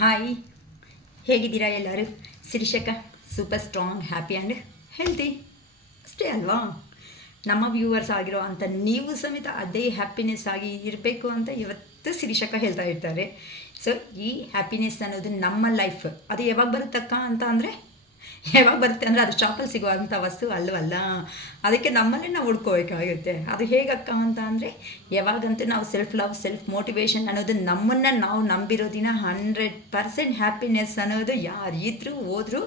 Hi, ಹೇಗಿದ್ದೀರಾ ಎಲ್ಲರೂ? ಶಿರೀಷಕ super strong, happy and healthy ಅಷ್ಟೇ ಅಲ್ವಾ? ನಮ್ಮ ವ್ಯೂವರ್ಸ್ ಆಗಿರೋ ಅಂಥ ನೀವು ಸಮೇತ ಅದೇ ಹ್ಯಾಪಿನೆಸ್ ಆಗಿ ಇರಬೇಕು ಅಂತ ಇವತ್ತು ಶಿರೀಷಕ ಹೇಳ್ತಾ ಇರ್ತಾರೆ. ಸೊ ಈ ಹ್ಯಾಪಿನೆಸ್ ಅನ್ನೋದು ನಮ್ಮ ಲೈಫ್ ಅದು ಯಾವಾಗ ಬರುತ್ತಕ್ಕ ಅಂತ ಅಂದರೆ, ಯಾವಾಗ ಬರುತ್ತೆ ಅಂದರೆ ಅದು ಶಾಪಲ್ಲಿ ಸಿಗುವಂಥ ವಸ್ತು ಅಲ್ಲವಲ್ಲ. ಅದಕ್ಕೆ ನಮ್ಮಲ್ಲೇ ನಾವು ಹುಡ್ಕೋಬೇಕಾಗುತ್ತೆ. ಅದು ಹೇಗಕ್ಕ ಅಂತ ಅಂದರೆ, ಯಾವಾಗಂತೂ ನಾವು ಸೆಲ್ಫ್ ಲವ್, ಸೆಲ್ಫ್ ಮೋಟಿವೇಶನ್ ಅನ್ನೋದು ನಮ್ಮನ್ನು ನಾವು ನಂಬಿರೋ ದಿನ 100% ಹ್ಯಾಪಿನೆಸ್ ಅನ್ನೋದು ಯಾರು ಇದ್ರೂ ಹೋದರೂ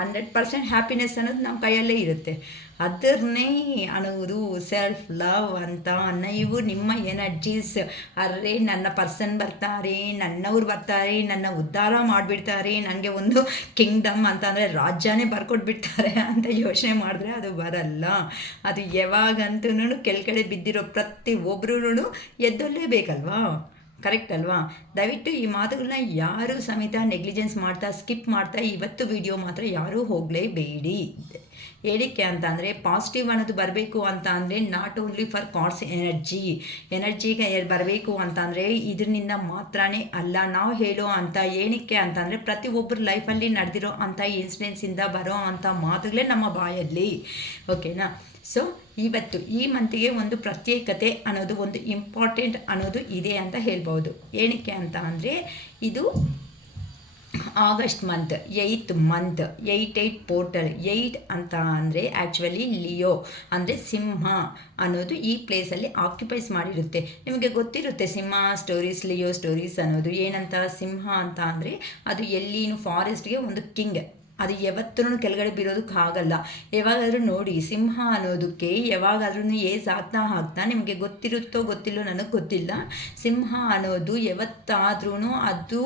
100% ಹ್ಯಾಪಿನೆಸ್ ಅನ್ನೋದು ನಮ್ಮ ಕೈಯಲ್ಲೇ ಇರುತ್ತೆ. ಅದನ್ನೇ ಅನ್ನೋದು ಸೆಲ್ಫ್ ಲವ್ ಅಂತ. ನೀವು ನಿಮ್ಮ ಎನರ್ಜೀಸ್, ಅರೆ ನನ್ನ ಪರ್ಸನ್ ಬರ್ತಾರೆ, ನನ್ನವ್ರು ಬರ್ತಾರೆ, ನನ್ನ ಉದ್ಧಾರ ಮಾಡಿಬಿಡ್ತಾರೆ, ನನಗೆ ಒಂದು ಕಿಂಗ್ಡಮ್ ಅಂತ ಅಂದರೆ ರಾಜ್ಯನೇ ಬರ್ಕೊಟ್ಬಿಡ್ತಾರೆ ಅಂತ ಯೋಚನೆ ಮಾಡಿದ್ರೆ ಅದು ಬರಲ್ಲ. ಅದು ಯಾವಾಗಂತೂ ಕೆಳಗಡೆ ಬಿದ್ದಿರೋ ಪ್ರತಿ ಒಬ್ಬರೂ ಎದ್ದೊಳ್ಳೇಬೇಕಲ್ವಾ? ಕರೆಕ್ಟ್ ಅಲ್ವಾ? ದಯವಿಟ್ಟು ಈ ಮಾತುಗಳನ್ನ ಯಾರೂ ಸಮೇತ ನೆಗ್ಲಿಜೆನ್ಸ್ ಮಾಡ್ತಾ ಸ್ಕಿಪ್ ಮಾಡ್ತಾ ಇವತ್ತು ವಿಡಿಯೋ ಮಾತ್ರ ಯಾರೂ ಹೋಗಲೇಬೇಡಿ. ಏನಕ್ಕೆ ಅಂತ ಅಂದರೆ, ಪಾಸಿಟಿವ್ ಅನ್ನೋದು ಬರಬೇಕು ಅಂತ ಅಂದರೆ ನಾಟ್ ಓನ್ಲಿ ಫಾರ್ ಕಾಡ್ಸ್ ಎನರ್ಜಿಗೆ ಬರಬೇಕು ಅಂತ ಅಂದರೆ ಇದರಿಂದ ಮಾತ್ರನೇ ಅಲ್ಲ ನಾವು ಹೇಳೋ ಅಂತ. ಏನಕ್ಕೆ ಅಂತ ಅಂದರೆ, ಪ್ರತಿಯೊಬ್ಬರ ಲೈಫಲ್ಲಿ ನಡೆದಿರೋ ಅಂಥ ಇನ್ಸಿಡೆನ್ಸಿಂದ ಬರೋ ಅಂಥ ಮಾತುಗಳೇ ನಮ್ಮ ಬಾಯಲ್ಲಿ. ಓಕೆನಾ? ಸೊ ಇವತ್ತು ಈ ಮಂತಿಗೆ ಒಂದು ಪ್ರತ್ಯೇಕತೆ ಅನ್ನೋದು, ಒಂದು ಇಂಪಾರ್ಟೆಂಟ್ ಅನ್ನೋದು ಇದೆ ಅಂತ ಹೇಳ್ಬೋದು. ಏನಕ್ಕೆ ಅಂತ ಅಂದರೆ, ಇದು August month, 8th month, 8 portal. 8 ಅಂತ ಅಂದರೆ ಆ್ಯಕ್ಚುಲಿ ಲಿಯೋ ಅಂದರೆ ಸಿಂಹ ಅನ್ನೋದು ಈ ಪ್ಲೇಸಲ್ಲಿ ಆಕ್ಯುಪೈಸ್ ಮಾಡಿರುತ್ತೆ. ನಿಮಗೆ ಗೊತ್ತಿರುತ್ತೆ ಸಿಂಹ ಸ್ಟೋರೀಸ್, ಲಿಯೋ ಸ್ಟೋರೀಸ್ ಅನ್ನೋದು ಏನಂತ. ಸಿಂಹ ಅಂತ ಅಂದರೆ ಅದು ಎಲ್ಲಿನೂ ಫಾರೆಸ್ಟ್ಗೆ ಒಂದು ಕಿಂಗ್. ಅದು ಯಾವತ್ತೂ ಕೆಳಗಡೆ ಬೀರೋದಕ್ಕೆ ಆಗಲ್ಲ. ಯಾವಾಗಾದರೂ ನೋಡಿ, ಸಿಂಹ ಅನ್ನೋದಕ್ಕೆ ಯಾವಾಗಾದ್ರೂ ಏಜ್ ಆಗ್ತಾ ನಿಮಗೆ ಗೊತ್ತಿರುತ್ತೋ ಗೊತ್ತಿಲ್ಲೋ ನನಗೆ ಗೊತ್ತಿಲ್ಲ. ಸಿಂಹ ಅನ್ನೋದು ಯಾವತ್ತಾದ್ರೂ ಅದು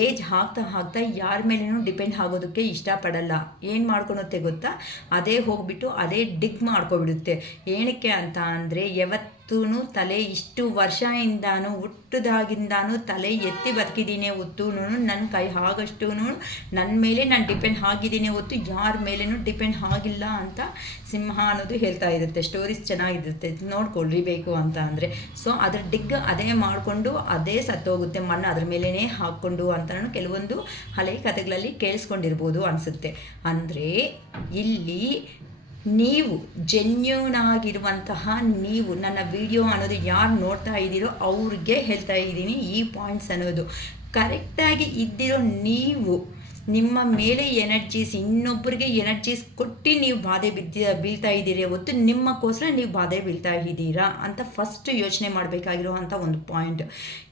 ಏಜ್ ಆಗ್ತಾ ಯಾರ ಮೇಲೇನೂ ಡಿಪೆಂಡ್ ಆಗೋದಕ್ಕೆ ಇಷ್ಟಪಡಲ್ಲ. ಏನು ಮಾಡ್ಕೊಳುತ್ತೆ ಗೊತ್ತಾ? ಅದೇ ಹೋಗ್ಬಿಟ್ಟು ಅದೇ ಡಿಗ್ ಮಾಡ್ಕೊಬಿಡುತ್ತೆ. ಏನಕ್ಕೆ ಅಂತ ಅಂದರೆ, ತಲೆ ಇಷ್ಟು ವರ್ಷದಿಂದಾನು ಹುಟ್ಟಿದಾಗಿಂದಾನು ತಲೆ ಎತ್ತಿ ಬದುಕಿದ್ದೀನಿ ಹೊತ್ತು ನನ್ನ ಕೈ ಆಗಷ್ಟು ನನ್ನ ಮೇಲೆ ನಾನು ಡಿಪೆಂಡ್ ಆಗಿದ್ದೀನಿ ಹೊತ್ತು ಯಾರ ಮೇಲೇನೂ ಡಿಪೆಂಡ್ ಆಗಿಲ್ಲ ಅಂತ ಸಿಂಹ ಅನ್ನೋದು ಹೇಳ್ತಾ ಇರುತ್ತೆ. ಸ್ಟೋರೀಸ್ ಚೆನ್ನಾಗಿರುತ್ತೆ, ನೋಡ್ಕೊಳ್ರಿ ಬೇಕು ಅಂತ ಅಂದರೆ. ಸೊ ಅದ್ರ ಡಿಗ್ ಅದೇ ಮಾಡಿಕೊಂಡು ಅದೇ ಸತ್ತೋಗುತ್ತೆ, ಮಣ್ಣು ಅದ್ರ ಮೇಲೇ ಹಾಕ್ಕೊಂಡು ಅಂತ ನಾನು ಕೆಲವೊಂದು ಹಳೆ ಕಥೆಗಳಲ್ಲಿ ಕೇಳಿಸ್ಕೊಂಡಿರ್ಬೋದು ಅನಿಸುತ್ತೆ. ಅಂದರೆ ಇಲ್ಲಿ ನೀವು ಜೆನ್ಯೂನ್ ಆಗಿರುವಂತಹ ನೀವು ನನ್ನ ವಿಡಿಯೋ ಅನ್ನೋದು ಯಾರು ನೋಡ್ತಾ ಇದ್ದೀರೋ ಅವ್ರಿಗೆ ಹೇಳ್ತಾ ಇದ್ದೀನಿ ಈ ಪಾಯಿಂಟ್ಸ್ ಅನ್ನೋದು. ಕರೆಕ್ಟಾಗಿ ಇದ್ದಿರೋ ನೀವು ನಿಮ್ಮ ಮೇಲೆ ಎನರ್ಜೀಸ್, ಇನ್ನೊಬ್ಬರಿಗೆ ಎನರ್ಜೀಸ್ ಕೊಟ್ಟು ನೀವು ಬಾಧೆ ಬೀಳ್ತಾ ಇದ್ದೀರಿ ಹೊತ್ತು ನಿಮ್ಮಕ್ಕೋಸ್ಕರ ನೀವು ಬಾಧೆ ಬೀಳ್ತಾ ಇದ್ದೀರಾ ಅಂತ ಫಸ್ಟ್ ಯೋಚನೆ ಮಾಡಬೇಕಾಗಿರೋ ಅಂಥ ಒಂದು ಪಾಯಿಂಟ್.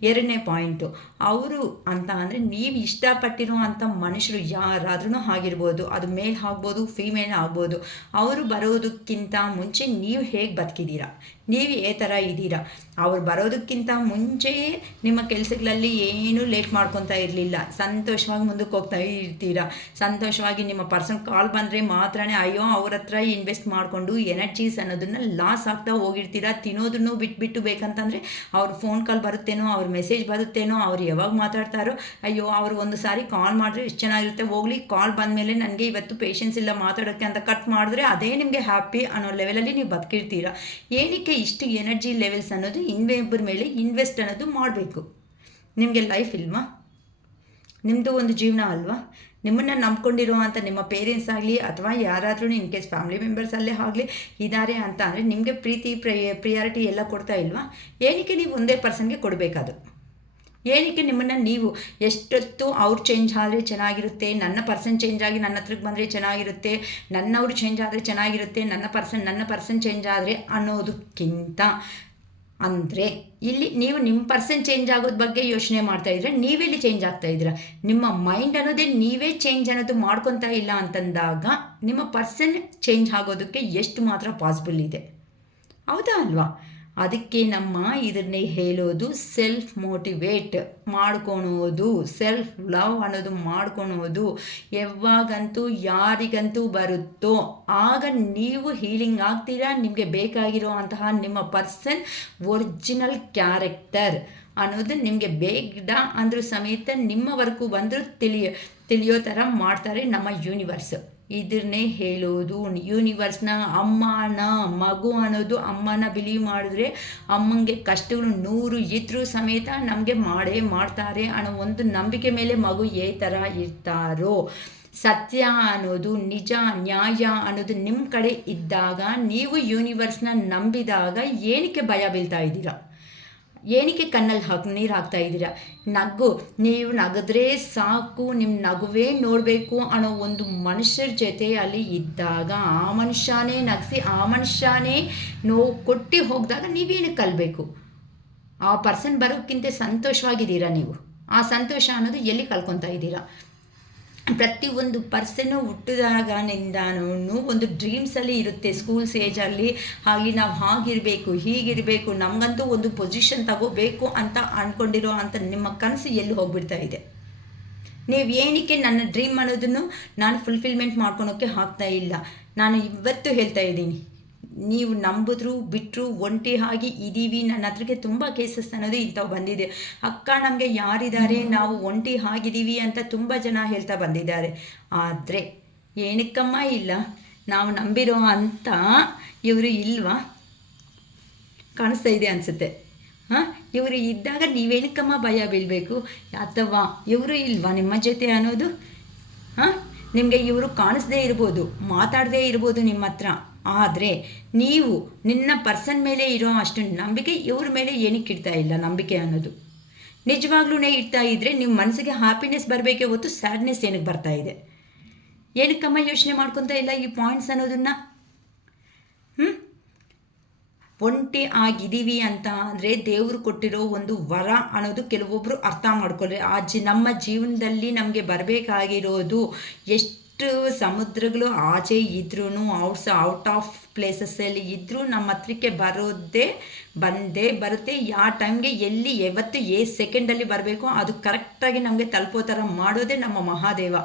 ಎರಡನೇ ಪಾಯಿಂಟು, ಅವರು ಅಂತ ಅಂದರೆ ನೀವು ಇಷ್ಟಪಟ್ಟಿರೋ ಅಂಥ ಮನುಷ್ಯರು ಯಾರಾದ್ರೂ ಆಗಿರ್ಬೋದು, ಅದು ಮೇಲ್ ಆಗ್ಬೋದು, ಫೀಮೇಲ್ ಆಗ್ಬೋದು. ಅವರು ಬರೋದಕ್ಕಿಂತ ಮುಂಚೆ ನೀವು ಹೇಗೆ ಬದುಕಿದ್ದೀರಾ, ನೀವು ಯಾವ ಥರ ಇದ್ದೀರಾ. ಅವ್ರು ಬರೋದಕ್ಕಿಂತ ಮುಂಚೆಯೇ ನಿಮ್ಮ ಕೆಲಸಗಳಲ್ಲಿ ಏನೂ ಲೇಟ್ ಮಾಡ್ಕೊತಾ ಇರಲಿಲ್ಲ. ಸಂತೋಷವಾಗಿ ಮುಂದಕ್ಕೆ ಹೋಗ್ತಾ ಇರ್ತೀರಾ. ಸಂತೋಷವಾಗಿ ನಿಮ್ಮ ಪರ್ಸನ್ ಕಾಲ್ ಬಂದರೆ ಮಾತ್ರನೇ ಅಯ್ಯೋ ಅವ್ರ ಹತ್ರ ಇನ್ವೆಸ್ಟ್ ಮಾಡಿಕೊಂಡು ಎನರ್ಜೀಸ್ ಅನ್ನೋದನ್ನು ಲಾಸ್ ಆಗ್ತಾ ಹೋಗಿರ್ತೀರಾ. ತಿನ್ನೋದನ್ನು ಬಿಟ್ಬಿಟ್ಟು ಬೇಕಂತಂದರೆ ಅವ್ರ ಫೋನ್ ಕಾಲ್ ಬರುತ್ತೇನೋ, ಅವ್ರ ಮೆಸೇಜ್ ಬರುತ್ತೇನೋ, ಅವ್ರು ಯಾವಾಗ ಮಾತಾಡ್ತಾರೋ, ಅಯ್ಯೋ ಅವರು ಒಂದು ಸಾರಿ ಕಾಲ್ ಮಾಡಿದ್ರೆ ಎಷ್ಟು ಚೆನ್ನಾಗಿರುತ್ತೆ, ಹೋಗ್ಲಿ ಕಾಲ್ ಬಂದಮೇಲೆ ನನಗೆ ಇವತ್ತು ಪೇಷನ್ಸ್ ಇಲ್ಲ ಮಾತಾಡೋಕ್ಕೆ ಅಂತ ಕಟ್ ಮಾಡಿದ್ರೆ ಅದೇ ನಿಮಗೆ ಹ್ಯಾಪಿ ಅನ್ನೋ ಲೆವೆಲಲ್ಲಿ ನೀವು ಬದುಕಿರ್ತೀರಾ. ಏನಕ್ಕೆ ಇಷ್ಟು ಎನರ್ಜಿ ಲೆವೆಲ್ಸ್ ಅನ್ನೋದು ಇನ್ನೊಬ್ಬರ ಮೇಲೆ ಇನ್ವೆಸ್ಟ್ ಅನ್ನೋದು ಮಾಡಬೇಕು? ನಿಮಗೆ ಲೈಫ್ ಇಲ್ವಾ? ನಿಮ್ಮದು ಒಂದು ಜೀವನ ಅಲ್ವಾ? ನಿಮ್ಮನ್ನು ನಂಬ್ಕೊಂಡಿರುವಂಥ ನಿಮ್ಮ ಪೇರೆಂಟ್ಸ್ ಆಗಲಿ ಅಥವಾ ಯಾರಾದ್ರೂ ಇನ್ ಕೇಸ್ ಫ್ಯಾಮಿಲಿ ಮೆಂಬರ್ಸಲ್ಲೇ ಆಗಲಿ ಇದ್ದಾರೆ ಅಂತ ಅಂದರೆ ನಿಮಗೆ ಪ್ರೀತಿ ಪ್ರಿಯಾರಿಟಿ ಎಲ್ಲ ಕೊಡ್ತಾ ಇಲ್ವಾ? ಏನಕ್ಕೆ ನೀವು ಒಂದೇ ಪರ್ಸನ್ಗೆ ಕೊಡಬೇಕದು? ಏನಕ್ಕೆ ನಿಮ್ಮನ್ನು ನೀವು ಎಷ್ಟೊತ್ತು ಅವ್ರು ಚೇಂಜ್ ಆದರೆ ಚೆನ್ನಾಗಿರುತ್ತೆ, ನನ್ನ ಪರ್ಸನ್ ಚೇಂಜ್ ಆಗಿ ನನ್ನ ಹತ್ರಕ್ಕೆ ಬಂದರೆ ಚೆನ್ನಾಗಿರುತ್ತೆ, ನನ್ನವರು ಚೇಂಜ್ ಆದರೆ ಚೆನ್ನಾಗಿರುತ್ತೆ, ನನ್ನ ಪರ್ಸನ್ ಚೇಂಜ್ ಆದರೆ ಅನ್ನೋದಕ್ಕಿಂತ ಅಂದರೆ ಇಲ್ಲಿ ನೀವು ನಿಮ್ಮ ಪರ್ಸನ್ ಚೇಂಜ್ ಆಗೋದ ಬಗ್ಗೆ ಯೋಚನೆ ಮಾಡ್ತಾ ಇದ್ರೆ ನೀವೆಲ್ಲಿ ಚೇಂಜ್ ಆಗ್ತಾ ಇದ್ದೀರಾ? ನಿಮ್ಮ ಮೈಂಡ್ ಅನ್ನೋದೇ ನೀವೇ ಚೇಂಜ್ ಅನ್ನೋದು ಮಾಡ್ಕೊತಾ ಇಲ್ಲ ಅಂತಂದಾಗ ನಿಮ್ಮ ಪರ್ಸನ್ ಚೇಂಜ್ ಆಗೋದಕ್ಕೆ ಎಷ್ಟು ಮಾತ್ರ ಪಾಸಿಬಲ್ ಇದೆ, ಹೌದಾ ಅಲ್ವಾ? ಅದಕ್ಕೆ ನಮ್ಮ ಇದನ್ನೇ ಹೇಳೋದು, ಸೆಲ್ಫ್ ಮೋಟಿವೇಟ್ ಮಾಡ್ಕೊಳೋದು, ಸೆಲ್ಫ್ ಲವ್ ಅನ್ನೋದು ಮಾಡ್ಕೊಳೋದು. ಯಾವಾಗಂತೂ ಯಾರಿಗಂತೂ ಬರುತ್ತೋ ಆಗ ನೀವು ಹೀಲಿಂಗ್ ಆಗ್ತೀರಾ. ನಿಮಗೆ ಬೇಕಾಗಿರೋ ಅಂತಹ ನಿಮ್ಮ ಪರ್ಸನ್ ಒರಿಜಿನಲ್ ಕ್ಯಾರೆಕ್ಟರ್ ಅನ್ನೋದು ನಿಮಗೆ ಬೇಡ ಅಂದರೂ ಸಮೇತ ನಿಮ್ಮವರೆಗೂ ಬಂದರೂ ತಿಳಿಯೋ ಥರ ಮಾಡ್ತಾರೆ ನಮ್ಮ ಯೂನಿವರ್ಸ್. ಇದನ್ನೇ ಹೇಳೋದು. ಯೂನಿವರ್ಸ್ನ ಅಮ್ಮನ ಮಗು ಅನ್ನೋದು ಅಮ್ಮನ ಬಿಲೀವ್ ಮಾಡಿದ್ರೆ ಅಮ್ಮಂಗೆ ಕಷ್ಟಗಳು 100 ಇದ್ರೂ ಸಮೇತ ನಮಗೆ ಮಾಡೇ ಮಾಡ್ತಾರೆ ಅನ್ನೋ ಒಂದು ನಂಬಿಕೆ ಮೇಲೆ ಮಗು ಥರ ಇರ್ತಾರೋ. ಸತ್ಯ ಅನ್ನೋದು, ನಿಜ, ನ್ಯಾಯ ಅನ್ನೋದು ನಿಮ್ಮ ಕಡೆ ಇದ್ದಾಗ, ನೀವು ಯೂನಿವರ್ಸ್ನ ನಂಬಿದಾಗ ಏನಕ್ಕೆ ಭಯ ಬೀಳ್ತಾ ಇದ್ದೀರಾ? ಏನಕ್ಕೆ ಕಣ್ಣಲ್ಲಿ ನೀರು ಹಾಕ್ತಾ ಇದ್ದೀರಾ? ನೀವು ನಗಿದ್ರೆ ಸಾಕು, ನಿಮ್ಮ ನಗುವೇ ನೋಡಬೇಕು ಅನ್ನೋ ಒಂದು ಮನುಷ್ಯರ ಜೊತೆ ಅಲ್ಲಿ ಇದ್ದಾಗ, ಆ ಮನುಷ್ಯನೇ ನಗಿಸಿ ಆ ಮನುಷ್ಯನೇ ನೋವು ಕೊಟ್ಟು ಹೋಗಿದಾಗ ನೀವೇನಕ್ಕೆ ಕಲಿಬೇಕು? ಆ ಪರ್ಸನ್ ಬರೋಕ್ಕಿಂತ ಸಂತೋಷವಾಗಿದ್ದೀರಾ ನೀವು. ಆ ಸಂತೋಷ ಅನ್ನೋದು ಎಲ್ಲಿ ಕಳ್ಕೊತಾ ಇದ್ದೀರಾ? ಪ್ರತಿಯೊಂದು ಪರ್ಸನ್ನು ಹುಟ್ಟಿದಾಗನಿಂದನೂ ಒಂದು ಡ್ರೀಮ್ಸಲ್ಲಿ ಇರುತ್ತೆ. ಸ್ಕೂಲ್ಸ್ ಏಜಲ್ಲಿ ಹಾಗೆ ನಾವು ಹಾಗಿರಬೇಕು, ಹೀಗಿರಬೇಕು, ನಮಗಂತೂ ಒಂದು ಪೊಸಿಷನ್ ತಗೋಬೇಕು ಅಂತ ಅಂದ್ಕೊಂಡಿರೋ ಅಂಥ ನಿಮ್ಮ ಕನಸು ಎಲ್ಲಿ ಹೋಗ್ಬಿಡ್ತಾ ಇದೆ? ನೀವು ಏನಕ್ಕೆ ನನ್ನ ಡ್ರೀಮ್ ಅನ್ನೋದನ್ನು ನಾನು ಫುಲ್ಫಿಲ್ಮೆಂಟ್ ಮಾಡ್ಕೊಳೋಕ್ಕೆ ಆಗ್ತಾ ಇಲ್ಲ? ನಾನು ಇವತ್ತು ಹೇಳ್ತಾ ಇದ್ದೀನಿ, ನೀವು ನಂಬಿದ್ರು ಬಿಟ್ಟರು ಒಂಟಿ ಆಗಿ ಇದ್ದೀವಿ. ನನ್ನ ಹತ್ರಕ್ಕೆ ತುಂಬ ಕೇಸಸ್ ಅನ್ನೋದು ಇಂಥವು ಬಂದಿದೆ. ಅಕ್ಕ ನಮಗೆ ಯಾರಿದ್ದಾರೆ, ನಾವು ಒಂಟಿ ಆಗಿದ್ದೀವಿ ಅಂತ ತುಂಬ ಜನ ಹೇಳ್ತಾ ಬಂದಿದ್ದಾರೆ. ಆದರೆ ಏನಕ್ಕಮ್ಮ ಇಲ್ಲ? ನಾವು ನಂಬಿರೋ ಅಂತ ಇವರು ಇಲ್ವಾ? ಕಾಣಿಸ್ತಾ ಇದೆ ಅನಿಸುತ್ತೆ. ಇವರು ಇದ್ದಾಗ ನೀವೇನಕ್ಕಮ್ಮ ಭಯ ಬೀಳಬೇಕು? ಅಥವಾ ಇವರು ಇಲ್ವಾ ನಿಮ್ಮ ಜೊತೆ ಅನ್ನೋದು? ನಿಮಗೆ ಇವರು ಕಾಣಿಸ್ದೇ ಇರ್ಬೋದು, ಮಾತಾಡದೇ ಇರ್ಬೋದು ನಿಮ್ಮ ಹತ್ರ, ಆದರೆ ನೀವು ನಿನ್ನ ಪರ್ಸನ್ ಮೇಲೆ ಇರೋ ಅಷ್ಟು ನಂಬಿಕೆ ಇವ್ರ ಮೇಲೆ ಏನಕ್ಕೆ ಇಡ್ತಾ ಇಲ್ಲ? ನಂಬಿಕೆ ಅನ್ನೋದು ನಿಜವಾಗ್ಲೂ ಇಡ್ತಾ ಇದ್ದರೆ ನಿಮ್ಮ ಮನಸ್ಸಿಗೆ ಹ್ಯಾಪಿನೆಸ್ ಬರಬೇಕೇ ಹೊತ್ತು ಸ್ಯಾಡ್ನೆಸ್ ಏನಕ್ಕೆ ಬರ್ತಾ ಇದೆ? ಏನಕ್ಕಮ್ಮ ಯೋಚನೆ ಮಾಡ್ಕೊತಾ ಇಲ್ಲ ಈ ಪಾಯಿಂಟ್ಸ್ ಅನ್ನೋದನ್ನು? ಒಂಟಿ ಆಗಿದ್ದೀವಿ ಅಂತ ಅಂದರೆ ದೇವರು ಕೊಟ್ಟಿರೋ ಒಂದು ವರ ಅನ್ನೋದು ಕೆಲವೊಬ್ಬರು ಅರ್ಥ ಮಾಡ್ಕೊಳ್ಳಿ. ನಮ್ಮ ಜೀವನದಲ್ಲಿ ನಮಗೆ ಬರಬೇಕಾಗಿರೋದು ಎಷ್ಟು ಸಮುದ್ರಗಳು ಆಚೆ ಇದ್ರೂ, ಔಟ್ ಆಫ್ ಪ್ಲೇಸಸ್ಸಲ್ಲಿ ಇದ್ದರೂ ನಮ್ಮ ಹತ್ರಕ್ಕೆ ಬಂದೇ ಬರುತ್ತೆ. ಯಾವ ಟೈಮ್ಗೆ ಎಲ್ಲಿ ಯಾವತ್ತು ಸೆಕೆಂಡಲ್ಲಿ ಬರಬೇಕೋ ಅದು ಕರೆಕ್ಟಾಗಿ ನಮಗೆ ತಲುಪೋ ಥರ ಮಾಡೋದೇ ನಮ್ಮ ಮಹಾದೇವ.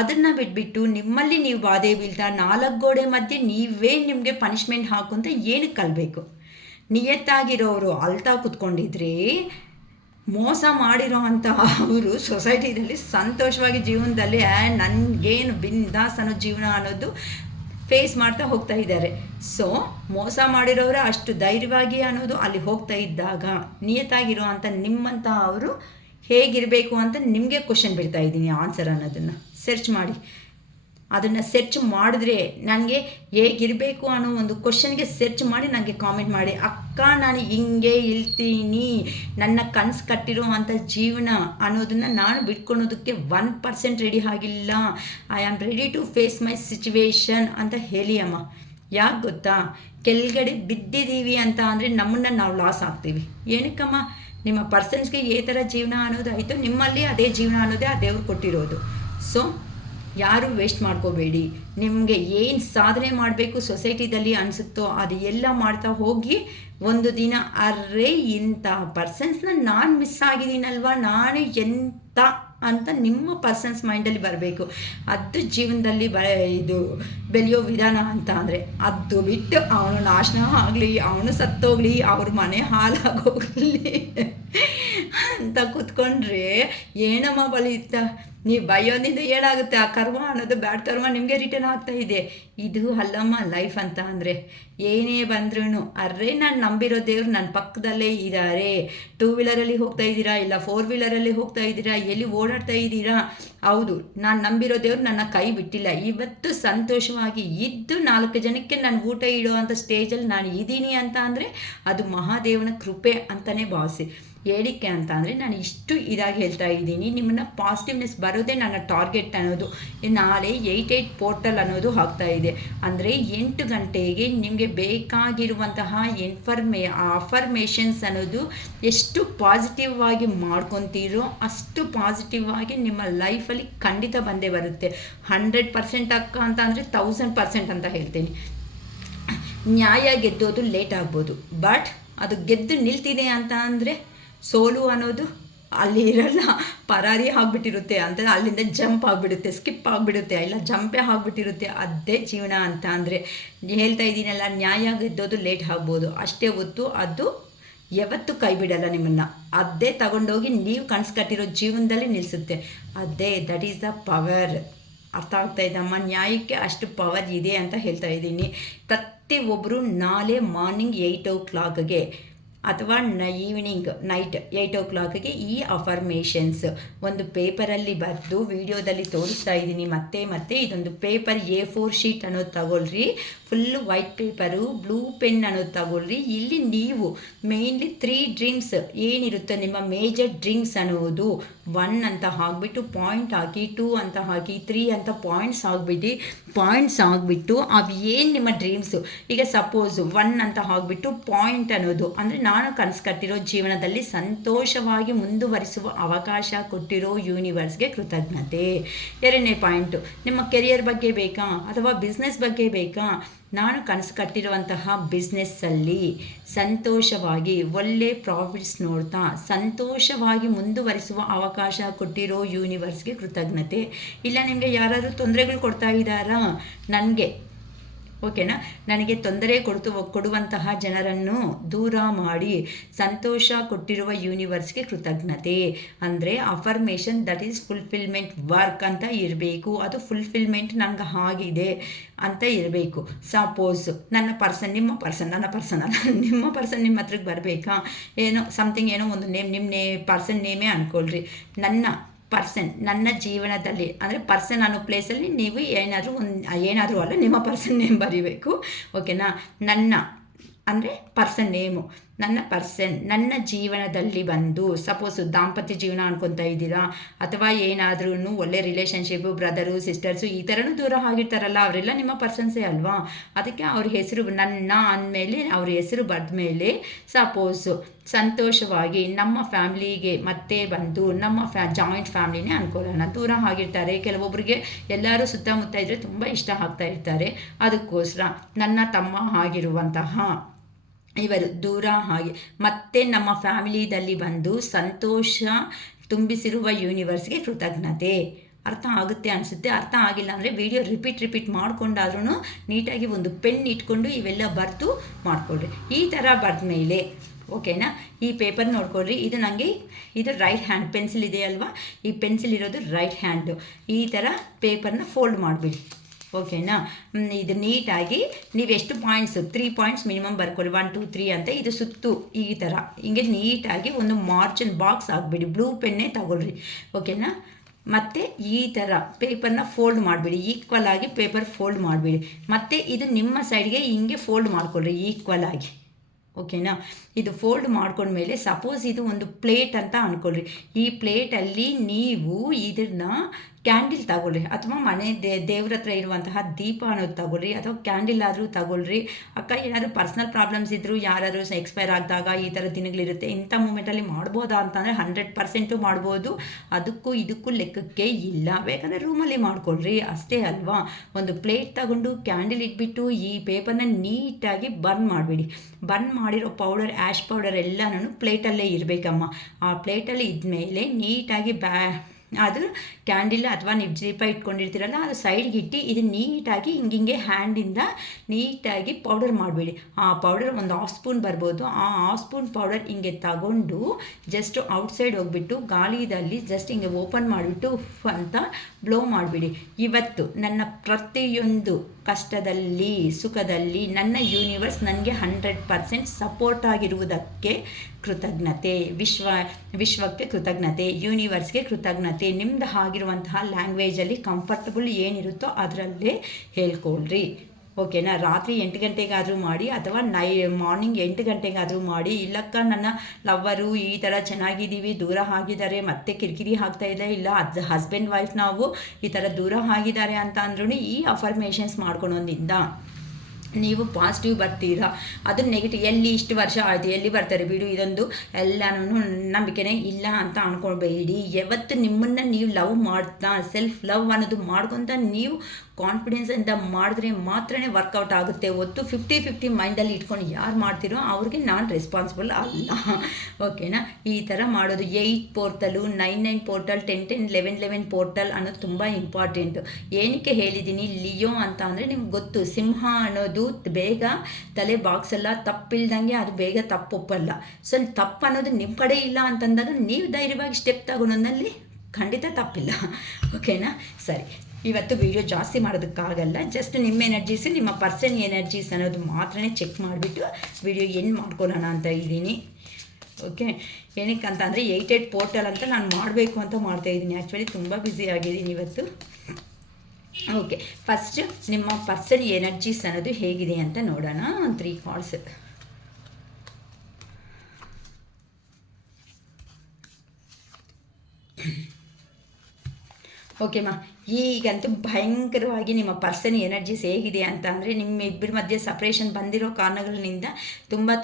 ಅದನ್ನು ಬಿಟ್ಬಿಟ್ಟು ನಿಮ್ಮಲ್ಲಿ ನೀವು ಬಾಧೆ ಬೀಳ್ತಾ 4 ಗೋಡೆ ಮಧ್ಯೆ ನೀವೇ ನಿಮಗೆ ಪನಿಷ್ಮೆಂಟ್ ಹಾಕುಂತ ಏನಕ್ಕೆ ಕಲಿಬೇಕು? ನಿಯತ್ತಾಗಿರೋರು ಅಳ್ತಾ ಕೂತ್ಕೊಂಡಿದ್ರೆ, ಮೋಸ ಮಾಡಿರೋ ಅಂಥ ಅವರು ಸೊಸೈಟಿದಲ್ಲಿ ಸಂತೋಷವಾಗಿ ಜೀವನದಲ್ಲಿ ನನಗೇನು ಬಿಂದಾಸ್ ಅನ್ನೋ ಜೀವನ ಅನ್ನೋದು ಫೇಸ್ ಮಾಡ್ತಾ ಹೋಗ್ತಾ ಇದ್ದಾರೆ. ಸೊ ಮೋಸ ಮಾಡಿರೋರು ಅಷ್ಟು ಧೈರ್ಯವಾಗಿ ಅನ್ನೋದು ಅಲ್ಲಿ ಹೋಗ್ತಾ ಇದ್ದಾಗ, ನಿಯತ್ತಾಗಿರೋ ಅಂಥ ನಿಮ್ಮಂಥ ಅವರು ಹೇಗಿರಬೇಕು ಅಂತ ನಿಮಗೆ ಕ್ವಶನ್ ಬಿಡ್ತಾ ಇದ್ದೀನಿ. ಆನ್ಸರ್ ಅನ್ನೋದನ್ನು ಸರ್ಚ್ ಮಾಡಿ. ಅದನ್ನು ಸರ್ಚ್ ಮಾಡಿದ್ರೆ ನನಗೆ ಹೇಗಿರಬೇಕು ಅನ್ನೋ ಒಂದು ಕ್ವಶನ್ಗೆ ಸರ್ಚ್ ಮಾಡಿ ನನಗೆ ಕಾಮೆಂಟ್ ಮಾಡಿ. ಅಕ್ಕ ನಾನು ಹಿಂಗೆ ಇಳ್ತೀನಿ, ನನ್ನ ಕನಸು ಕಟ್ಟಿರೋ ಅಂಥ ಜೀವನ ಅನ್ನೋದನ್ನು ನಾನು ಬಿಟ್ಕೊಳೋದಕ್ಕೆ 1% ರೆಡಿ ಆಗಿಲ್ಲ, I am ready to face my situation ಅಂತ ಹೇಳಿ ಅಮ್ಮ. ಯಾಕೆ ಗೊತ್ತಾ? ಕೆಳಗಡೆ ಬಿದ್ದಿದ್ದೀವಿ ಅಂತ ಅಂದರೆ ನಮ್ಮನ್ನು ನಾವು ಲಾಸ್ ಆಗ್ತೀವಿ. ಏನಕ್ಕಮ್ಮ? ನಿಮ್ಮ ಪರ್ಸನ್ಸ್ಗೆ ಥರ ಜೀವನ ಅನ್ನೋದು ಆಯಿತು, ನಿಮ್ಮಲ್ಲಿ ಅದೇ ಜೀವನ ಅನ್ನೋದೇ ಆ ದೇವ್ರು ಕೊಟ್ಟಿರೋದು. ಸೊ ಯಾರೂ ವೇಸ್ಟ್ ಮಾಡ್ಕೋಬೇಡಿ. ನಿಮಗೆ ಏನು ಸಾಧನೆ ಮಾಡಬೇಕು ಸೊಸೈಟಿದಲ್ಲಿ ಅನಿಸುತ್ತೋ ಅದು ಎಲ್ಲ ಮಾಡ್ತಾ ಹೋಗಿ, ಒಂದು ದಿನ ಅರ್ರೇ ಇಂಥ ಪರ್ಸನ್ಸ್ನ ನಾನು ಮಿಸ್ ಆಗಿದ್ದೀನಲ್ವ, ನಾನು ಎಂಥ ಅಂತ ನಿಮ್ಮ ಪರ್ಸನ್ಸ್ ಮೈಂಡಲ್ಲಿ ಬರಬೇಕು. ಅದು ಜೀವನದಲ್ಲಿ ಇದು ಬೆಳೆಯೋ ವಿಧಾನ ಅಂತ ಅಂದರೆ. ಅದು ಬಿಟ್ಟು ಅವನು ನಾಶನ ಆಗಲಿ, ಅವನು ಸತ್ತೋಗಲಿ, ಅವ್ರ ಮನೆ ಹಾಳಾಗೋಗಲಿ ಅಂತ ಕೂತ್ಕೊಂಡ್ರೆ ಏನಮ್ಮ ಬಲಿಯುತ್ತ? ನೀವು ಬಯೋದಿಂದ ಏನಾಗುತ್ತೆ? ಆ ಕರ್ಮ ಅನ್ನೋದು ಬ್ಯಾಡ್ ಕರ್ಮ ನಿಮಗೆ ರಿಟರ್ನ್ ಆಗ್ತಾ ಇದೆ. ಇದು ಅಲ್ಲಮ್ಮ ಲೈಫ್ ಅಂತ ಅಂದರೆ. ಏನೇ ಬಂದ್ರೂ ಅರ್ರೇ ನಾನು ನಂಬಿರೋ ದೇವ್ರು ನನ್ನ ಪಕ್ಕದಲ್ಲೇ ಇದ್ದಾರೆ. 2 ವೀಲರಲ್ಲಿ ಹೋಗ್ತಾ ಇದ್ದೀರಾ, ಇಲ್ಲ 4 ವೀಲರಲ್ಲಿ ಹೋಗ್ತಾ ಇದ್ದೀರಾ, ಎಲ್ಲಿ ಓಡಾಡ್ತಾ ಇದ್ದೀರಾ, ಹೌದು ನಾನು ನಂಬಿರೋ ದೇವ್ರು ನನ್ನ ಕೈ ಬಿಟ್ಟಿಲ್ಲ. ಇವತ್ತು ಸಂತೋಷವಾಗಿ ಇದ್ದು 4 ಜನಕ್ಕೆ ನಾನು ಊಟ ಇಡೋ ಅಂಥ ಸ್ಟೇಜಲ್ಲಿ ನಾನು ಇದ್ದೀನಿ ಅಂತ ಅಂದರೆ ಅದು ಮಹಾದೇವನ ಕೃಪೆ ಅಂತಲೇ ಭಾವಿಸಿ. ಏನಕ್ಕೆ ಅಂತ ಅಂದರೆ ನಾನು ಇಷ್ಟು ಇದಾಗಿ ಹೇಳ್ತಾ ಇದ್ದೀನಿ, ನಿಮ್ಮನ್ನು ಪಾಸಿಟಿವ್ನೆಸ್ ಬರೋದೇ ನನ್ನ ಟಾರ್ಗೆಟ್ ಅನ್ನೋದು. ನಾಳೆ 88 ಪೋರ್ಟಲ್ ಅನ್ನೋದು ಆಗ್ತಾ ಇದೆ. ಅಂದರೆ 8 ಗಂಟೆಗೆ ನಿಮಗೆ ಬೇಕಾಗಿರುವಂತಹ ಅಫರ್ಮೇಷನ್ಸ್ ಅನ್ನೋದು ಎಷ್ಟು ಪಾಸಿಟಿವ್ ಆಗಿ ಮಾಡ್ಕೊತೀರೋ ಅಷ್ಟು ಪಾಸಿಟಿವ್ ಆಗಿ ನಿಮ್ಮ ಲೈಫಲ್ಲಿ ಖಂಡಿತ ಬಂದೇ ಬರುತ್ತೆ. 100% ಅಕ್ಕ ಅಂತ ಅಂದರೆ 1000% ಅಂತ ಹೇಳ್ತೀನಿ. ನ್ಯಾಯ ಗೆದ್ದೋದು ಲೇಟ್ ಆಗ್ಬೋದು, ಬಟ್ ಅದು ಗೆದ್ದು ನಿಲ್ತಿದೆ ಅಂತ ಅಂದರೆ ಸೋಲು ಅನ್ನೋದು ಅಲ್ಲಿ ಇರಲ್ಲ, ಪರಾರಿ ಆಗಿಬಿಟ್ಟಿರುತ್ತೆ ಅಂತ, ಅಲ್ಲಿಂದ ಜಂಪ್ ಆಗಿಬಿಡುತ್ತೆ, ಸ್ಕಿಪ್ ಆಗಿಬಿಡುತ್ತೆ, ಇಲ್ಲ ಜಂಪೇ ಆಗಿಬಿಟ್ಟಿರುತ್ತೆ. ಅದೇ ಜೀವನ ಅಂತ ಅಂದರೆ ಹೇಳ್ತಾ ಇದ್ದೀನಲ್ಲ, ನ್ಯಾಯ ಗೆದ್ದೋದು ಲೇಟ್ ಆಗ್ಬೋದು, ಅಷ್ಟೇ ಹೊತ್ತು ಅದು ಯಾವತ್ತೂ ಕೈ ಬಿಡಲ್ಲ ನಿಮ್ಮನ್ನು. ಅದೇ ತಗೊಂಡೋಗಿ ನೀವು ಕನಸು ಕಟ್ಟಿರೋ ಜೀವನದಲ್ಲಿ ನಿಲ್ಲಿಸುತ್ತೆ. ಅದೇ ದಟ್ ಈಸ್ ದ ಪವರ್. ಅರ್ಥ ಆಗ್ತಾ ಇದ್ದಮ್ಮ, ನ್ಯಾಯಕ್ಕೆ ಅಷ್ಟು ಪವರ್ ಇದೆ ಅಂತ ಹೇಳ್ತಾ ಇದ್ದೀನಿ. ಪ್ರತಿಯೊಬ್ಬರು ನಾಳೆ ಮಾರ್ನಿಂಗ್ 8 o'clockಗೆ ಅಥವಾ ಈವ್ನಿಂಗ್ ನೈಟ್ 8 o'clockಗೆ ಈ ಅಫರ್ಮೇಷನ್ಸ್ ಒಂದು ಪೇಪರಲ್ಲಿ ಬರೆದು ವಿಡಿಯೋದಲ್ಲಿ ತೋರಿಸ್ತಾ ಇದ್ದೀನಿ. ಮತ್ತೆ ಇದೊಂದು ಪೇಪರ್ A4 ಶೀಟ್ ಅನ್ನೋದು ತಗೊಳ್ರಿ, full white paper, blue pen ಅನ್ನೋದು ತಗೊಳ್ರಿ. ಇಲ್ಲಿ ನೀವು ಮೇಯ್ನ್ಲಿ 3 ಡ್ರೀಮ್ಸ್ ಏನಿರುತ್ತೆ ನಿಮ್ಮ ಮೇಜರ್ ಡ್ರೀಮ್ಸ್ ಅನ್ನೋದು 1 ಅಂತ ಹಾಕಿಬಿಟ್ಟು ಪಾಯಿಂಟ್ ಹಾಕಿ, 2 ಅಂತ ಹಾಕಿ, 3 ಅಂತ ಪಾಯಿಂಟ್ಸ್ ಆಗಿಬಿಟ್ಟು ಅವು ಏನು ನಿಮ್ಮ ಡ್ರೀಮ್ಸು. ಈಗ ಸಪೋಸ್ 1 ಅಂತ ಹಾಕಿಬಿಟ್ಟು ಪಾಯಿಂಟ್ ಅನ್ನೋದು ಅಂದರೆ ನಾನು ಕನಸು ಕಟ್ಟಿರೋ ಜೀವನದಲ್ಲಿ ಸಂತೋಷವಾಗಿ ಮುಂದುವರಿಸುವ ಅವಕಾಶ ಕೊಟ್ಟಿರೋ ಯೂನಿವರ್ಸ್ಗೆ ಕೃತಜ್ಞತೆ. 2ನೇ ಪಾಯಿಂಟು, ನಿಮ್ಮ ಕೆರಿಯರ್ ಬಗ್ಗೆ ಬೇಕಾ ಅಥವಾ ಬಿಸ್ನೆಸ್ ಬಗ್ಗೆ ಬೇಕಾ, ನಾನು ಕನಸು ಕಟ್ಟಿರುವಂತಹ ಬಿಸ್ನೆಸ್ಸಲ್ಲಿ ಸಂತೋಷವಾಗಿ ಒಳ್ಳೆ ಪ್ರಾಫಿಟ್ಸ್ ನೋಡ್ತಾ ಸಂತೋಷವಾಗಿ ಮುಂದುವರಿಸುವ ಅವಕಾಶ ಕೊಟ್ಟಿರೋ ಯೂನಿವರ್ಸ್ಗೆ ಕೃತಜ್ಞತೆ. ಇಲ್ಲ ನಿಮಗೆ ಯಾರಾದರೂ ತೊಂದರೆಗಳು ಕೊಡ್ತಾ ಇದ್ದಾರಾ, ನನಗೆ ಓಕೆನಾ, ನನಗೆ ತೊಂದರೆ ಕೊಡುವಂತಹ ಜನರನ್ನು ದೂರ ಮಾಡಿ ಸಂತೋಷ ಕೊಟ್ಟಿರುವ ಯೂನಿವರ್ಸ್ಗೆ ಕೃತಜ್ಞತೆ. ಅಂದರೆ affirmation that is fulfilment work ಅಂತ ಇರಬೇಕು. ಅದು ಫುಲ್ಫಿಲ್ಮೆಂಟ್ ನನಗೆ ಆಗಿದೆ ಅಂತ ಇರಬೇಕು. ಸಪೋಸ್ ನಿಮ್ಮ ಪರ್ಸನ್ ನಿಮ್ಮ ಹತ್ರಕ್ಕೆ ಬರಬೇಕಾ, ಏನೋ ಸಮಥಿಂಗ್ ಏನೋ ಒಂದು ನೇಮ್, ನಿಮ್ಮ ಪರ್ಸನ್ ನೇಮೇ ಅಂದ್ಕೊಳ್ರಿ. ನನ್ನ ಜೀವನದಲ್ಲಿ ಅಂದರೆ ಪರ್ಸನ್ ಅನ್ನೋ ಪ್ಲೇಸಲ್ಲಿ ನೀವು ಏನಾದರೂ ಅಲ್ಲ ನಿಮ್ಮ ಪರ್ಸನ್ ನೇಮ್ ಬರೀಬೇಕು. ಓಕೆನಾ, ಅಂದರೆ ಪರ್ಸನ್ ನೇಮು, ನನ್ನ ಜೀವನದಲ್ಲಿ ಬಂದು ಸಪೋಸು ದಾಂಪತ್ಯ ಜೀವನ ಅನ್ಕೊತಾ ಇದ್ದೀರಾ ಅಥವಾ ಏನಾದ್ರೂ ಒಳ್ಳೆ ರಿಲೇಷನ್ಶಿಪ್ಪು, ಬ್ರದರು ಸಿಸ್ಟರ್ಸು ಈ ಥರನೂ ದೂರ ಆಗಿರ್ತಾರಲ್ಲ, ಅವರೆಲ್ಲ ನಿಮ್ಮ ಪರ್ಸನ್ಸೇ ಅಲ್ವಾ. ಅದಕ್ಕೆ ಅವ್ರ ಹೆಸರು ಅಂದಮೇಲೆ ಅವ್ರ ಹೆಸರು ಬರೆದ ಮೇಲೆ ಸಪೋಸು ಸಂತೋಷವಾಗಿ ನಮ್ಮ ಫ್ಯಾಮ್ಲಿಗೆ ಮತ್ತೆ ಬಂದು ನಮ್ಮ ಜಾಯಿಂಟ್ ಫ್ಯಾಮ್ಲಿನೇ ಅಂದ್ಕೊಳ್ಳೋಣ. ದೂರ ಆಗಿರ್ತಾರೆ ಕೆಲವೊಬ್ಬರಿಗೆ, ಎಲ್ಲರೂ ಸುತ್ತಮುತ್ತ ಇದ್ದರೆ ತುಂಬ ಇಷ್ಟ ಆಗ್ತಾ ಇರ್ತಾರೆ. ಅದಕ್ಕೋಸ್ಕರ ನನ್ನ ತಮ್ಮ ಆಗಿರುವಂತಹ ಇವರು ದೂರ ಆಗಿ ಮತ್ತೆ ನಮ್ಮ ಫ್ಯಾಮಿಲಿದಲ್ಲಿ ಬಂದು ಸಂತೋಷ ತುಂಬಿಸಿರುವ ಯೂನಿವರ್ಸ್ಗೆ ಕೃತಜ್ಞತೆ. ಅರ್ಥ ಆಗುತ್ತೆ ಅನಿಸುತ್ತೆ. ಅರ್ಥ ಆಗಿಲ್ಲ ಅಂದರೆ ವಿಡಿಯೋ ರಿಪೀಟ್ ಮಾಡಿಕೊಂಡಾದ್ರೂ ನೀಟಾಗಿ ಒಂದು ಪೆನ್ ಇಟ್ಕೊಂಡು ಇವೆಲ್ಲ ಬರೆದು ಮಾಡಿಕೊಡ್ರಿ. ಈ ಥರ ಬರೆದ ಮೇಲೆ ಓಕೆನಾ, ಈ ಪೇಪರ್ ನೋಡ್ಕೊಳ್ರಿ. ಇದು ರೈಟ್ ಹ್ಯಾಂಡ್ ಪೆನ್ಸಿಲ್ ಇದೆ ಅಲ್ವಾ, ಈ ಪೆನ್ಸಿಲ್ ಇರೋದು ರೈಟ್ ಹ್ಯಾಂಡು. ಈ ಥರ ಪೇಪರ್ನ ಫೋಲ್ಡ್ ಮಾಡಿಬಿಡಿ. ಓಕೆನಾ, ಇದು ನೀಟಾಗಿ ನೀವು ಎಷ್ಟು ಪಾಯಿಂಟ್ಸು 3 ಪಾಯಿಂಟ್ಸ್ ಮಿನಿಮಮ್ ಬರ್ಕೊಳ್ಳಿ, 1 2 3 ಅಂತ. ಇದು ಸುತ್ತು ಈ ಥರ ಹಿಂಗೆ ನೀಟಾಗಿ ಒಂದು ಮಾರ್ಜಿನ್ ಬಾಕ್ಸ್ ಆಗಿಬಿಡಿ. ಬ್ಲೂ ಪೆನ್ನೇ ತಗೊಳ್ರಿ. ಓಕೆನಾ, ಮತ್ತು ಈ ಥರ ಪೇಪರ್ನ ಫೋಲ್ಡ್ ಮಾಡಿಬಿಡಿ. ಈಕ್ವಲ್ ಆಗಿ ಪೇಪರ್ ಫೋಲ್ಡ್ ಮಾಡಿಬಿಡಿ. ಮತ್ತು ಇದು ನಿಮ್ಮ ಸೈಡ್ಗೆ ಹಿಂಗೆ ಫೋಲ್ಡ್ ಮಾಡ್ಕೊಳ್ರಿ ಈಕ್ವಲ್ ಆಗಿ. ಓಕೆನಾ, ಇದು ಫೋಲ್ಡ್ ಮಾಡ್ಕೊಂಡ್ಮೇಲೆ ಸಪೋಸ್ ಇದು ಒಂದು ಪ್ಲೇಟ್ ಅಂತ ಅಂದ್ಕೊಳ್ರಿ. ಈ ಪ್ಲೇಟಲ್ಲಿ ನೀವು ಇದನ್ನು ಕ್ಯಾಂಡಿಲ್ ತಗೊಳ್ರಿ ಅಥವಾ ಮನೆ ದೇವ್ರ ಹತ್ರ ಇರುವಂತಹ ದೀಪ ಅನ್ನೋದು ತಗೊಳ್ರಿ ಅಥವಾ ಕ್ಯಾಂಡಿಲ್ ಆದರೂ ತಗೊಳ್ರಿ. ಅಕ್ಕ ಏನಾದರೂ ಪರ್ಸ್ನಲ್ ಪ್ರಾಬ್ಲಮ್ಸ್ ಇದ್ದರೂ ಯಾರಾದರೂ ಎಕ್ಸ್ಪೈರ್ ಆಗಿದಾಗ ಈ ಥರ ದಿನಗಳಿರುತ್ತೆ, ಇಂಥ ಮೂಮೆಂಟಲ್ಲಿ ಮಾಡ್ಬೋದಾ ಅಂತಂದರೆ 100% ಮಾಡ್ಬೋದು. ಇದಕ್ಕೂ ಲೆಕ್ಕಕ್ಕೆ ಇಲ್ಲ. ಬೇಕಾದರೆ ರೂಮಲ್ಲಿ ಮಾಡ್ಕೊಳ್ರಿ ಅಷ್ಟೇ ಅಲ್ವಾ. ಒಂದು ಪ್ಲೇಟ್ ತಗೊಂಡು ಕ್ಯಾಂಡಿಲ್ ಇಟ್ಬಿಟ್ಟು ಈ ಪೇಪರ್ನ ನೀಟಾಗಿ ಬರ್ನ್ ಮಾಡಿಬಿಡಿ. ಬರ್ನ್ ಮಾಡಿರೋ ಪೌಡರ್, ಆ್ಯಶ್ ಪೌಡರ್ ಎಲ್ಲನೂ ಪ್ಲೇಟಲ್ಲೇ ಇರಬೇಕಮ್ಮ. ಆ ಪ್ಲೇಟಲ್ಲಿ ಇದ್ಮೇಲೆ ನೀಟಾಗಿ ಅದು ಕ್ಯಾಂಡಿಲ್ ಅಥವಾ ನೀವು ದೀಪ ಇಟ್ಕೊಂಡಿರ್ತೀರಲ್ಲ ಅದು ಸೈಡ್ಗೆ ಇಟ್ಟು ಇದು ನೀಟಾಗಿ ಹಿಂಗೆ ಹ್ಯಾಂಡಿಂದ ನೀಟಾಗಿ ಪೌಡರ್ ಮಾಡಿಬಿಡಿ. ಆ ಪೌಡರ್ ಒಂದು 1/2 ಸ್ಪೂನ್ ಬರ್ಬೋದು. ಆ 1/2 ಸ್ಪೂನ್ ಪೌಡರ್ ಹಿಂಗೆ ತಗೊಂಡು ಜಸ್ಟ್ ಔಟ್ಸೈಡ್ ಹೋಗ್ಬಿಟ್ಟು ಗಾಳಿದಲ್ಲಿ ಜಸ್ಟ್ ಹಿಂಗೆ ಓಪನ್ ಮಾಡಿಬಿಟ್ಟು ಅಂತ ಬ್ಲೋ ಮಾಡಿಬಿಡಿ. ಇವತ್ತು ನನ್ನ ಪ್ರತಿಯೊಂದು ಕಷ್ಟದಲ್ಲಿ ಸುಖದಲ್ಲಿ ನನ್ನ ಯೂನಿವರ್ಸ್ ನನಗೆ 100% ಸಪೋರ್ಟ್ ಆಗಿರುವುದಕ್ಕೆ ಕೃತಜ್ಞತೆ. ವಿಶ್ವಕ್ಕೆ ಕೃತಜ್ಞತೆ, ಯೂನಿವರ್ಸ್ಗೆ ಕೃತಜ್ಞತೆ. ನಿಮ್ದು ಆಗಿರುವಂತಹ ಲ್ಯಾಂಗ್ವೇಜಲ್ಲಿ ಕಂಫರ್ಟಬಲ್ ಏನಿರುತ್ತೋ ಅದರಲ್ಲೇ ಹೇಳ್ಕೊಳ್ರಿ. ಓಕೆನಾ, ರಾತ್ರಿ 8 ಗಂಟೆಗಾದರೂ ಮಾಡಿ ಅಥವಾ ಮಾರ್ನಿಂಗ್ 8 ಗಂಟೆಗಾದರೂ ಮಾಡಿ. ಇಲ್ಲಕ್ಕ ನನ್ನ ಲವ್ವರು ಈ ಥರ ಚೆನ್ನಾಗಿದ್ದೀವಿ, ದೂರ ಆಗಿದ್ದಾರೆ, ಮತ್ತೆ ಕಿರಿಕಿರಿ ಆಗ್ತಾ ಇದೆ, ಇಲ್ಲ ಹಸ್ಬೆಂಡ್ ವೈಫ್ ನಾವು ಈ ಥರ ದೂರ ಆಗಿದ್ದಾರೆ ಅಂತ ಅಂದ್ರೂ ಈ ಅಫರ್ಮೇಷನ್ಸ್ ಮಾಡ್ಕೊಳೋದ್ರಿಂದ ನೀವು ಪಾಸಿಟಿವ್ ಬರ್ತೀರಾ. ಅದು ನೆಗೆಟಿವ್ ಎಲ್ಲಿ ಇಷ್ಟು ವರ್ಷ ಆಯಿತು ಎಲ್ಲಿ ಬರ್ತಾರೆ ಬಿಡು, ಇದೊಂದು ಎಲ್ಲನೂ ನಂಬಿಕೆನೇ ಇಲ್ಲ ಅಂತ ಅಂದ್ಕೊಳ್ಬೇಡಿ. ಯಾವತ್ತು ನಿಮ್ಮನ್ನು ನೀವು ಲವ್ ಮಾಡ್ತಾ ಸೆಲ್ಫ್ ಲವ್ ಅನ್ನೋದು ಮಾಡ್ಕೊತ ನೀವು ಕಾನ್ಫಿಡೆನ್ಸಿಂದ ಮಾಡಿದ್ರೆ ಮಾತ್ರ ವರ್ಕೌಟ್ ಆಗುತ್ತೆ. ಹೊತ್ತು 50-50 ಮೈಂಡಲ್ಲಿ ಇಟ್ಕೊಂಡು ಯಾರು ಮಾಡ್ತೀರೋ ಅವ್ರಿಗೆ ನಾನು ರೆಸ್ಪಾನ್ಸಿಬಲ್ ಅಲ್ಲ. ಓಕೆನಾ, ಈ ಥರ ಮಾಡೋದು. 8 ಪೋರ್ಟಲು, 9 ಪೋರ್ಟಲ್, 10 11 ಪೋರ್ಟಲ್ ಅನ್ನೋದು ತುಂಬ ಇಂಪಾರ್ಟೆಂಟು. ಏನಕ್ಕೆ ಹೇಳಿದ್ದೀನಿ ಲಿಯೋ ಅಂತ ಅಂದರೆ ನಿಮ್ಗೆ ಗೊತ್ತು, ಸಿಂಹ ಅನ್ನೋದು ಬೇಗ ತಲೆ ಬಾಕ್ಸಲ್ಲ, ತಪ್ಪಿಲ್ದಂಗೆ ಅದು ಬೇಗ ತಪ್ಪೊಪ್ಪಲ್ಲ. ಸೊ ತಪ್ಪು ಅನ್ನೋದು ನಿಮ್ಮ ಕಡೆ ಇಲ್ಲ ಅಂತಂದಾಗ ನೀವು ಧೈರ್ಯವಾಗಿ ಸ್ಟೆಪ್ ತಗೊಳೋದ್ರಲ್ಲಿ ಖಂಡಿತ ತಪ್ಪಿಲ್ಲ. ಓಕೆನಾ, ಸರಿ. ಇವತ್ತು ವಿಡಿಯೋ ಜಾಸ್ತಿ ಮಾಡೋದಕ್ಕಾಗಲ್ಲ, ಜಸ್ಟ್ ನಿಮ್ಮ ಎನರ್ಜೀಸ್, ನಿಮ್ಮ ಪರ್ಸನ್ ಎನರ್ಜೀಸ್ ಅನ್ನೋದು ಮಾತ್ರನೇ ಚೆಕ್ ಮಾಡಿಬಿಟ್ಟು ವಿಡಿಯೋ ಎಂಡ್ ಮಾಡ್ಕೊಳ್ಳೋಣ ಅಂತ ಇದ್ದೀನಿ. ಓಕೆ, ಏನಕ್ಕೆ ಅಂತ ಅಂದರೆ 88 ಪೋರ್ಟಲ್ ಅಂತ ನಾನು ಮಾಡಬೇಕು ಅಂತ ಮಾಡ್ತಾಯಿದ್ದೀನಿ. ಆ್ಯಕ್ಚುಲಿ ತುಂಬ ಬ್ಯುಸಿ ಆಗಿದ್ದೀನಿ ಇವತ್ತು. ಓಕೆ, ಫಸ್ಟ್ ನಿಮ್ಮ ಪರ್ಸನ್ ಎನರ್ಜೀಸ್ ಅನ್ನೋದು ಹೇಗಿದೆ ಅಂತ ನೋಡೋಣ. 3 ಕಾರ್ಡ್ಸ್. ಓಕೆಮ್ಮ, ಈಗಂತೂ ಭಯಂಕರವಾಗಿ ನಿಮ್ಮ ಪರ್ಸನ್ ಎನರ್ಜೀಸ್ ಹೇಗಿದೆ ಅಂತ ಅಂದರೆ, ನಿಮ್ಮಿಬ್ಬರ ಮಧ್ಯೆ ಸಪ್ರೇಷನ್ ಬಂದಿರೋ ಕಾರಣಗಳಿಂದ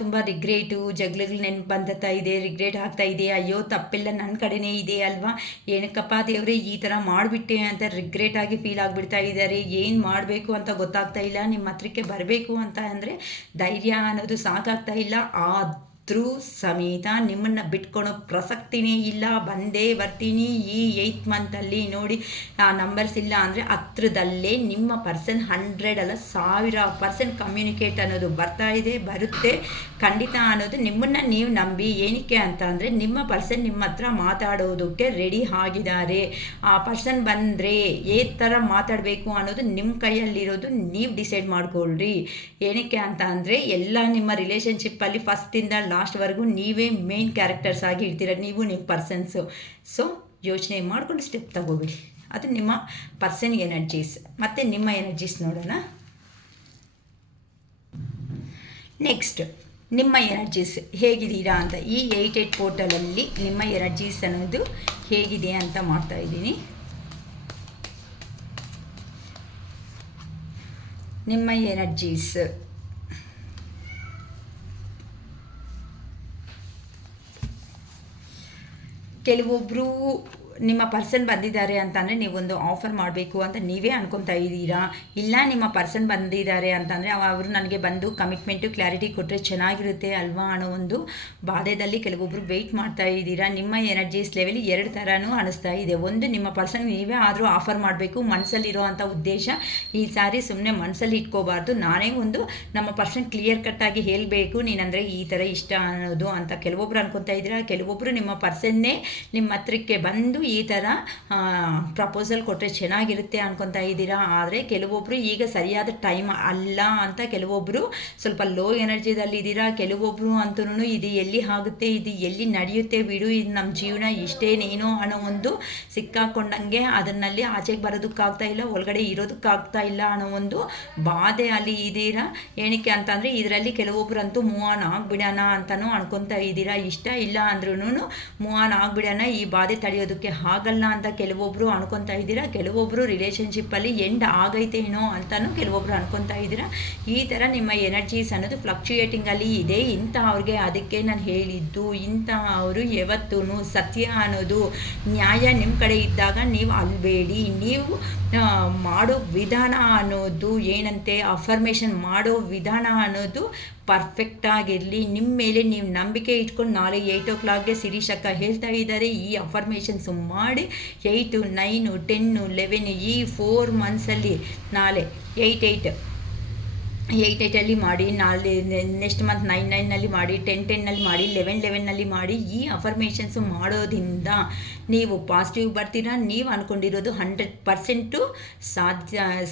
ತುಂಬ ರಿಗ್ರೇಟು, ಜಗಳಗಳು ನೆನಪು ಬಂದತಾ ಇದೆ, ರಿಗ್ರೇಟ್ ಆಗ್ತಾ ಇದೆ. ಅಯ್ಯೋ ತಪ್ಪೆಲ್ಲ ನನ್ನ ಕಡೆನೇ ಇದೆ ಅಲ್ವಾ, ಏನಕ್ಕಪ್ಪ ದೇವರೇ ಈ ಥರ ಮಾಡಿಬಿಟ್ಟೆ ಅಂತ ರಿಗ್ರೇಟ್ ಆಗಿ ಫೀಲ್ ಆಗಿಬಿಡ್ತಾ ಇದ್ದಾರೆ. ಏನು ಮಾಡಬೇಕು ಅಂತ ಗೊತ್ತಾಗ್ತಾ ಇಲ್ಲ. ನಿಮ್ಮ ಹತ್ರಕ್ಕೆ ಬರಬೇಕು ಅಂತ ಅಂದರೆ ಧೈರ್ಯ ಅನ್ನೋದು ಸಾಕಾಗ್ತಾ ಇಲ್ಲ. ಸಮೇತ ನಿಮ್ಮನ್ನು ಬಿಟ್ಕೊಳೋ ಪ್ರಸಕ್ತಿನೇ ಇಲ್ಲ. ಬಂದೇ ಬರ್ತೀನಿ. ಈ 8th ಮಂತಲ್ಲಿ ನೋಡಿ, ಆ ನಂಬರ್ಸ್ ಇಲ್ಲ ಅಂದರೆ ಹತ್ರದಲ್ಲೇ ನಿಮ್ಮ ಪರ್ಸನ್ 100 ಅಲ್ಲ 1000% ಕಮ್ಯುನಿಕೇಟ್ ಅನ್ನೋದು ಬರ್ತಾ ಇದೆ, ಬರುತ್ತೆ ಖಂಡಿತ ಅನ್ನೋದು ನಿಮ್ಮನ್ನು ನೀವು ನಂಬಿ. ಏನಕ್ಕೆ ಅಂತ ಅಂದರೆ, ನಿಮ್ಮ ಪರ್ಸನ್ ನಿಮ್ಮ ಹತ್ರ ಮಾತಾಡೋದಕ್ಕೆ ರೆಡಿ ಆಗಿದ್ದಾರೆ. ಆ ಪರ್ಸನ್ ಬಂದರೆ ಥರ ಮಾತಾಡಬೇಕು ಅನ್ನೋದು ನಿಮ್ಮ ಕೈಯಲ್ಲಿರೋದು, ನೀವು ಡಿಸೈಡ್ ಮಾಡ್ಕೊಳ್ರಿ. ಏನಕ್ಕೆ ಅಂತ ಅಂದರೆ, ಎಲ್ಲ ನಿಮ್ಮ ರಿಲೇಷನ್ಶಿಪ್ಪಲ್ಲಿ ಫಸ್ಟಿಂದ ಲಾಸ್ಟ್ವರೆಗೂ ನೀವೇ ಮೇನ್ ಕ್ಯಾರೆಕ್ಟರ್ಸ್ ಆಗಿ ಇರ್ತೀರ, ನೀವು ನಿಮ್ಮ ಪರ್ಸನ್ಸು. ಸೊ ಯೋಚನೆ ಮಾಡಿಕೊಂಡು ಸ್ಟೆಪ್ ತಗೋಬಿಡಿ. ಅದು ನಿಮ್ಮ ಪರ್ಸನ್ ಎನರ್ಜೀಸ್. ಮತ್ತು ನಿಮ್ಮ ಎನರ್ಜೀಸ್ ನೋಡೋಣ. ನೆಕ್ಸ್ಟ್ ನಿಮ್ಮ ಎನರ್ಜೀಸ್ ಹೇಗಿದ್ದೀರಾ ಅಂತ, ಈ 88 ಪೋರ್ಟಲಲ್ಲಿ ನಿಮ್ಮ ಎನರ್ಜೀಸ್ ಅನ್ನೋದು ಹೇಗಿದೆ ಅಂತ ಮಾಡ್ತಾಯಿದ್ದೀನಿ. ನಿಮ್ಮ ಎನರ್ಜೀಸ್ ಕೆಲವೊಬ್ಬರು ನಿಮ್ಮ ಪರ್ಸನ್ ಬಂದಿದ್ದಾರೆ ಅಂತಂದರೆ ನೀವೊಂದು ಆಫರ್ ಮಾಡಬೇಕು ಅಂತ ನೀವೇ ಅನ್ಕೊತಾ ಇದ್ದೀರಾ. ಇಲ್ಲ ನಿಮ್ಮ ಪರ್ಸನ್ ಬಂದಿದ್ದಾರೆ ಅಂತಂದರೆ ಅವರು ನನಗೆ ಬಂದು ಕಮಿಟ್ಮೆಂಟು ಕ್ಲಾರಿಟಿ ಕೊಟ್ಟರೆ ಚೆನ್ನಾಗಿರುತ್ತೆ ಅಲ್ವಾ ಅನ್ನೋ ಒಂದು ಬಾಧೆಯಲ್ಲಿ ಕೆಲವೊಬ್ಬರು ವೆಯ್ಟ್ ಮಾಡ್ತಾ ಇದ್ದೀರಾ. ನಿಮ್ಮ ಎನರ್ಜೀಸ್ ಲೆವೆಲ್ 2 ಥರನೂ ಅನಿಸ್ತಾ ಇದೆ. ಒಂದು, ನಿಮ್ಮ ಪರ್ಸನ್ ನೀವೇ ಆದರೂ ಆಫರ್ ಮಾಡಬೇಕು, ಮನಸ್ಸಲ್ಲಿರೋ ಅಂಥ ಉದ್ದೇಶ ಈ ಸಾರಿ ಸುಮ್ಮನೆ ಮನಸ್ಸಲ್ಲಿ ಇಟ್ಕೋಬಾರ್ದು. ನಾನೇ ಒಂದು ನಮ್ಮ ಪರ್ಸನ್ ಕ್ಲಿಯರ್ ಕಟ್ಟಾಗಿ ಹೇಳಬೇಕು, ನೀನಂದರೆ ಈ ಥರ ಇಷ್ಟ ಅನ್ನೋದು ಅಂತ ಕೆಲವೊಬ್ಬರು ಅನ್ಕೊತಾ ಇದ್ದೀರಾ. ಕೆಲವೊಬ್ಬರು ನಿಮ್ಮ ಪರ್ಸನ್ನೇ ನಿಮ್ಮ ಹತ್ರಕ್ಕೆ ಬಂದು ಈ ಥರ ಪ್ರಪೋಸಲ್ ಕೊಟ್ಟರೆ ಚೆನ್ನಾಗಿರುತ್ತೆ ಅನ್ಕೊತಾ ಇದ್ದೀರಾ. ಆದರೆ ಕೆಲವೊಬ್ಬರು ಈಗ ಸರಿಯಾದ ಟೈಮ್ ಅಲ್ಲ ಅಂತ, ಕೆಲವೊಬ್ಬರು ಸ್ವಲ್ಪ ಲೋ ಎನರ್ಜಿದಲ್ಲಿ ಇದ್ದೀರಾ. ಕೆಲವೊಬ್ಬರು ಅಂತೂ ಇದು ಎಲ್ಲಿ ಆಗುತ್ತೆ, ಇದು ಎಲ್ಲಿ ನಡೆಯುತ್ತೆ ಬಿಡು, ಇದು ನಮ್ಮ ಜೀವನ ಇಷ್ಟೇನೇನೋ ಅನ್ನೋ ಒಂದು ಸಿಕ್ಕಾಕೊಂಡಂಗೆ ಅದನ್ನಲ್ಲಿ ಆಚೆಗೆ ಬರೋದಕ್ಕಾಗ್ತಾ ಇಲ್ಲ, ಒಳಗಡೆ ಇರೋದಕ್ಕಾಗ್ತಾ ಇಲ್ಲ ಅನ್ನೋ ಒಂದು ಬಾಧೆ ಅಲ್ಲಿ ಇದ್ದೀರಾ. ಏನಕ್ಕೆ ಅಂತಂದರೆ, ಇದರಲ್ಲಿ ಕೆಲವೊಬ್ಬರಂತೂ ಮೂವ್ ಆನ್ ಆಗಿಬಿಡೋಣ ಅಂತಲೂ ಅನ್ಕೊತಾ ಇದ್ದೀರಾ. ಇಷ್ಟ ಇಲ್ಲ ಅಂದ್ರೂ ಮೂವ್ ಆನ್ ಆಗಿಬಿಡೋಣ, ಈ ಬಾಧೆ ತಡೆಯೋದಕ್ಕೆ ಆಗಲ್ಲ ಅಂತ ಕೆಲವೊಬ್ಬರು ಅನ್ಕೊತಾ ಇದ್ದೀರಾ. ಕೆಲವೊಬ್ಬರು ರಿಲೇಷನ್ಶಿಪ್ಪಲ್ಲಿ ಎಂಡ್ ಆಗೈತೇನೋ ಅಂತಲೂ ಕೆಲವೊಬ್ಬರು ಅನ್ಕೊತಾ ಇದ್ದೀರಾ. ಈ ಥರ ನಿಮ್ಮ ಎನರ್ಜೀಸ್ ಅನ್ನೋದು ಫ್ಲಕ್ಚುಯೇಟಿಂಗಲ್ಲಿ ಇದೆ. ಅವ್ರಿಗೆ ಅದಕ್ಕೆ ನಾನು ಹೇಳಿದ್ದು, ಅವರು ಯಾವತ್ತೂ ಸತ್ಯ ಅನ್ನೋದು, ನ್ಯಾಯ ನಿಮ್ಮ ಕಡೆ ಇದ್ದಾಗ ನೀವು ಅಲ್ಬೇಡಿ. ನೀವು ಮಾಡೋ ವಿಧಾನ ಅನ್ನೋದು ಏನಂತೆ, ಅಫರ್ಮೇಷನ್ ಮಾಡೋ ವಿಧಾನ ಅನ್ನೋದು ಪರ್ಫೆಕ್ಟಾಗಿರಲಿ. ನಿಮ್ಮ ಮೇಲೆ ನೀವು ನಂಬಿಕೆ ಇಟ್ಕೊಂಡು ನಾಳೆ 8 o'clockಗೆ ಶಿರೀಷ್ ಅಕ್ಕ ಹೇಳ್ತಾ ಇದ್ದಾರೆ, ಈ ಅಫರ್ಮೇಷನ್ಸ್ ಮಾಡಿ 8, 9, 10, 11 ಈ 4 ಮಂತ್ಸಲ್ಲಿ ನಾಳೆ 8 ಮಾಡಿ, ನಾಳೆ ನೆಕ್ಸ್ಟ್ ಮಂತ್ 9 ಮಾಡಿ, 10 ಮಾಡಿ, 11 ಮಾಡಿ. ಈ ಅಫರ್ಮೇಷನ್ಸು ಮಾಡೋದ್ರಿಂದ ನೀವು ಪಾಸಿಟಿವ್ ಬರ್ತೀರಾ. ನೀವು ಅಂದ್ಕೊಂಡಿರೋದು 100%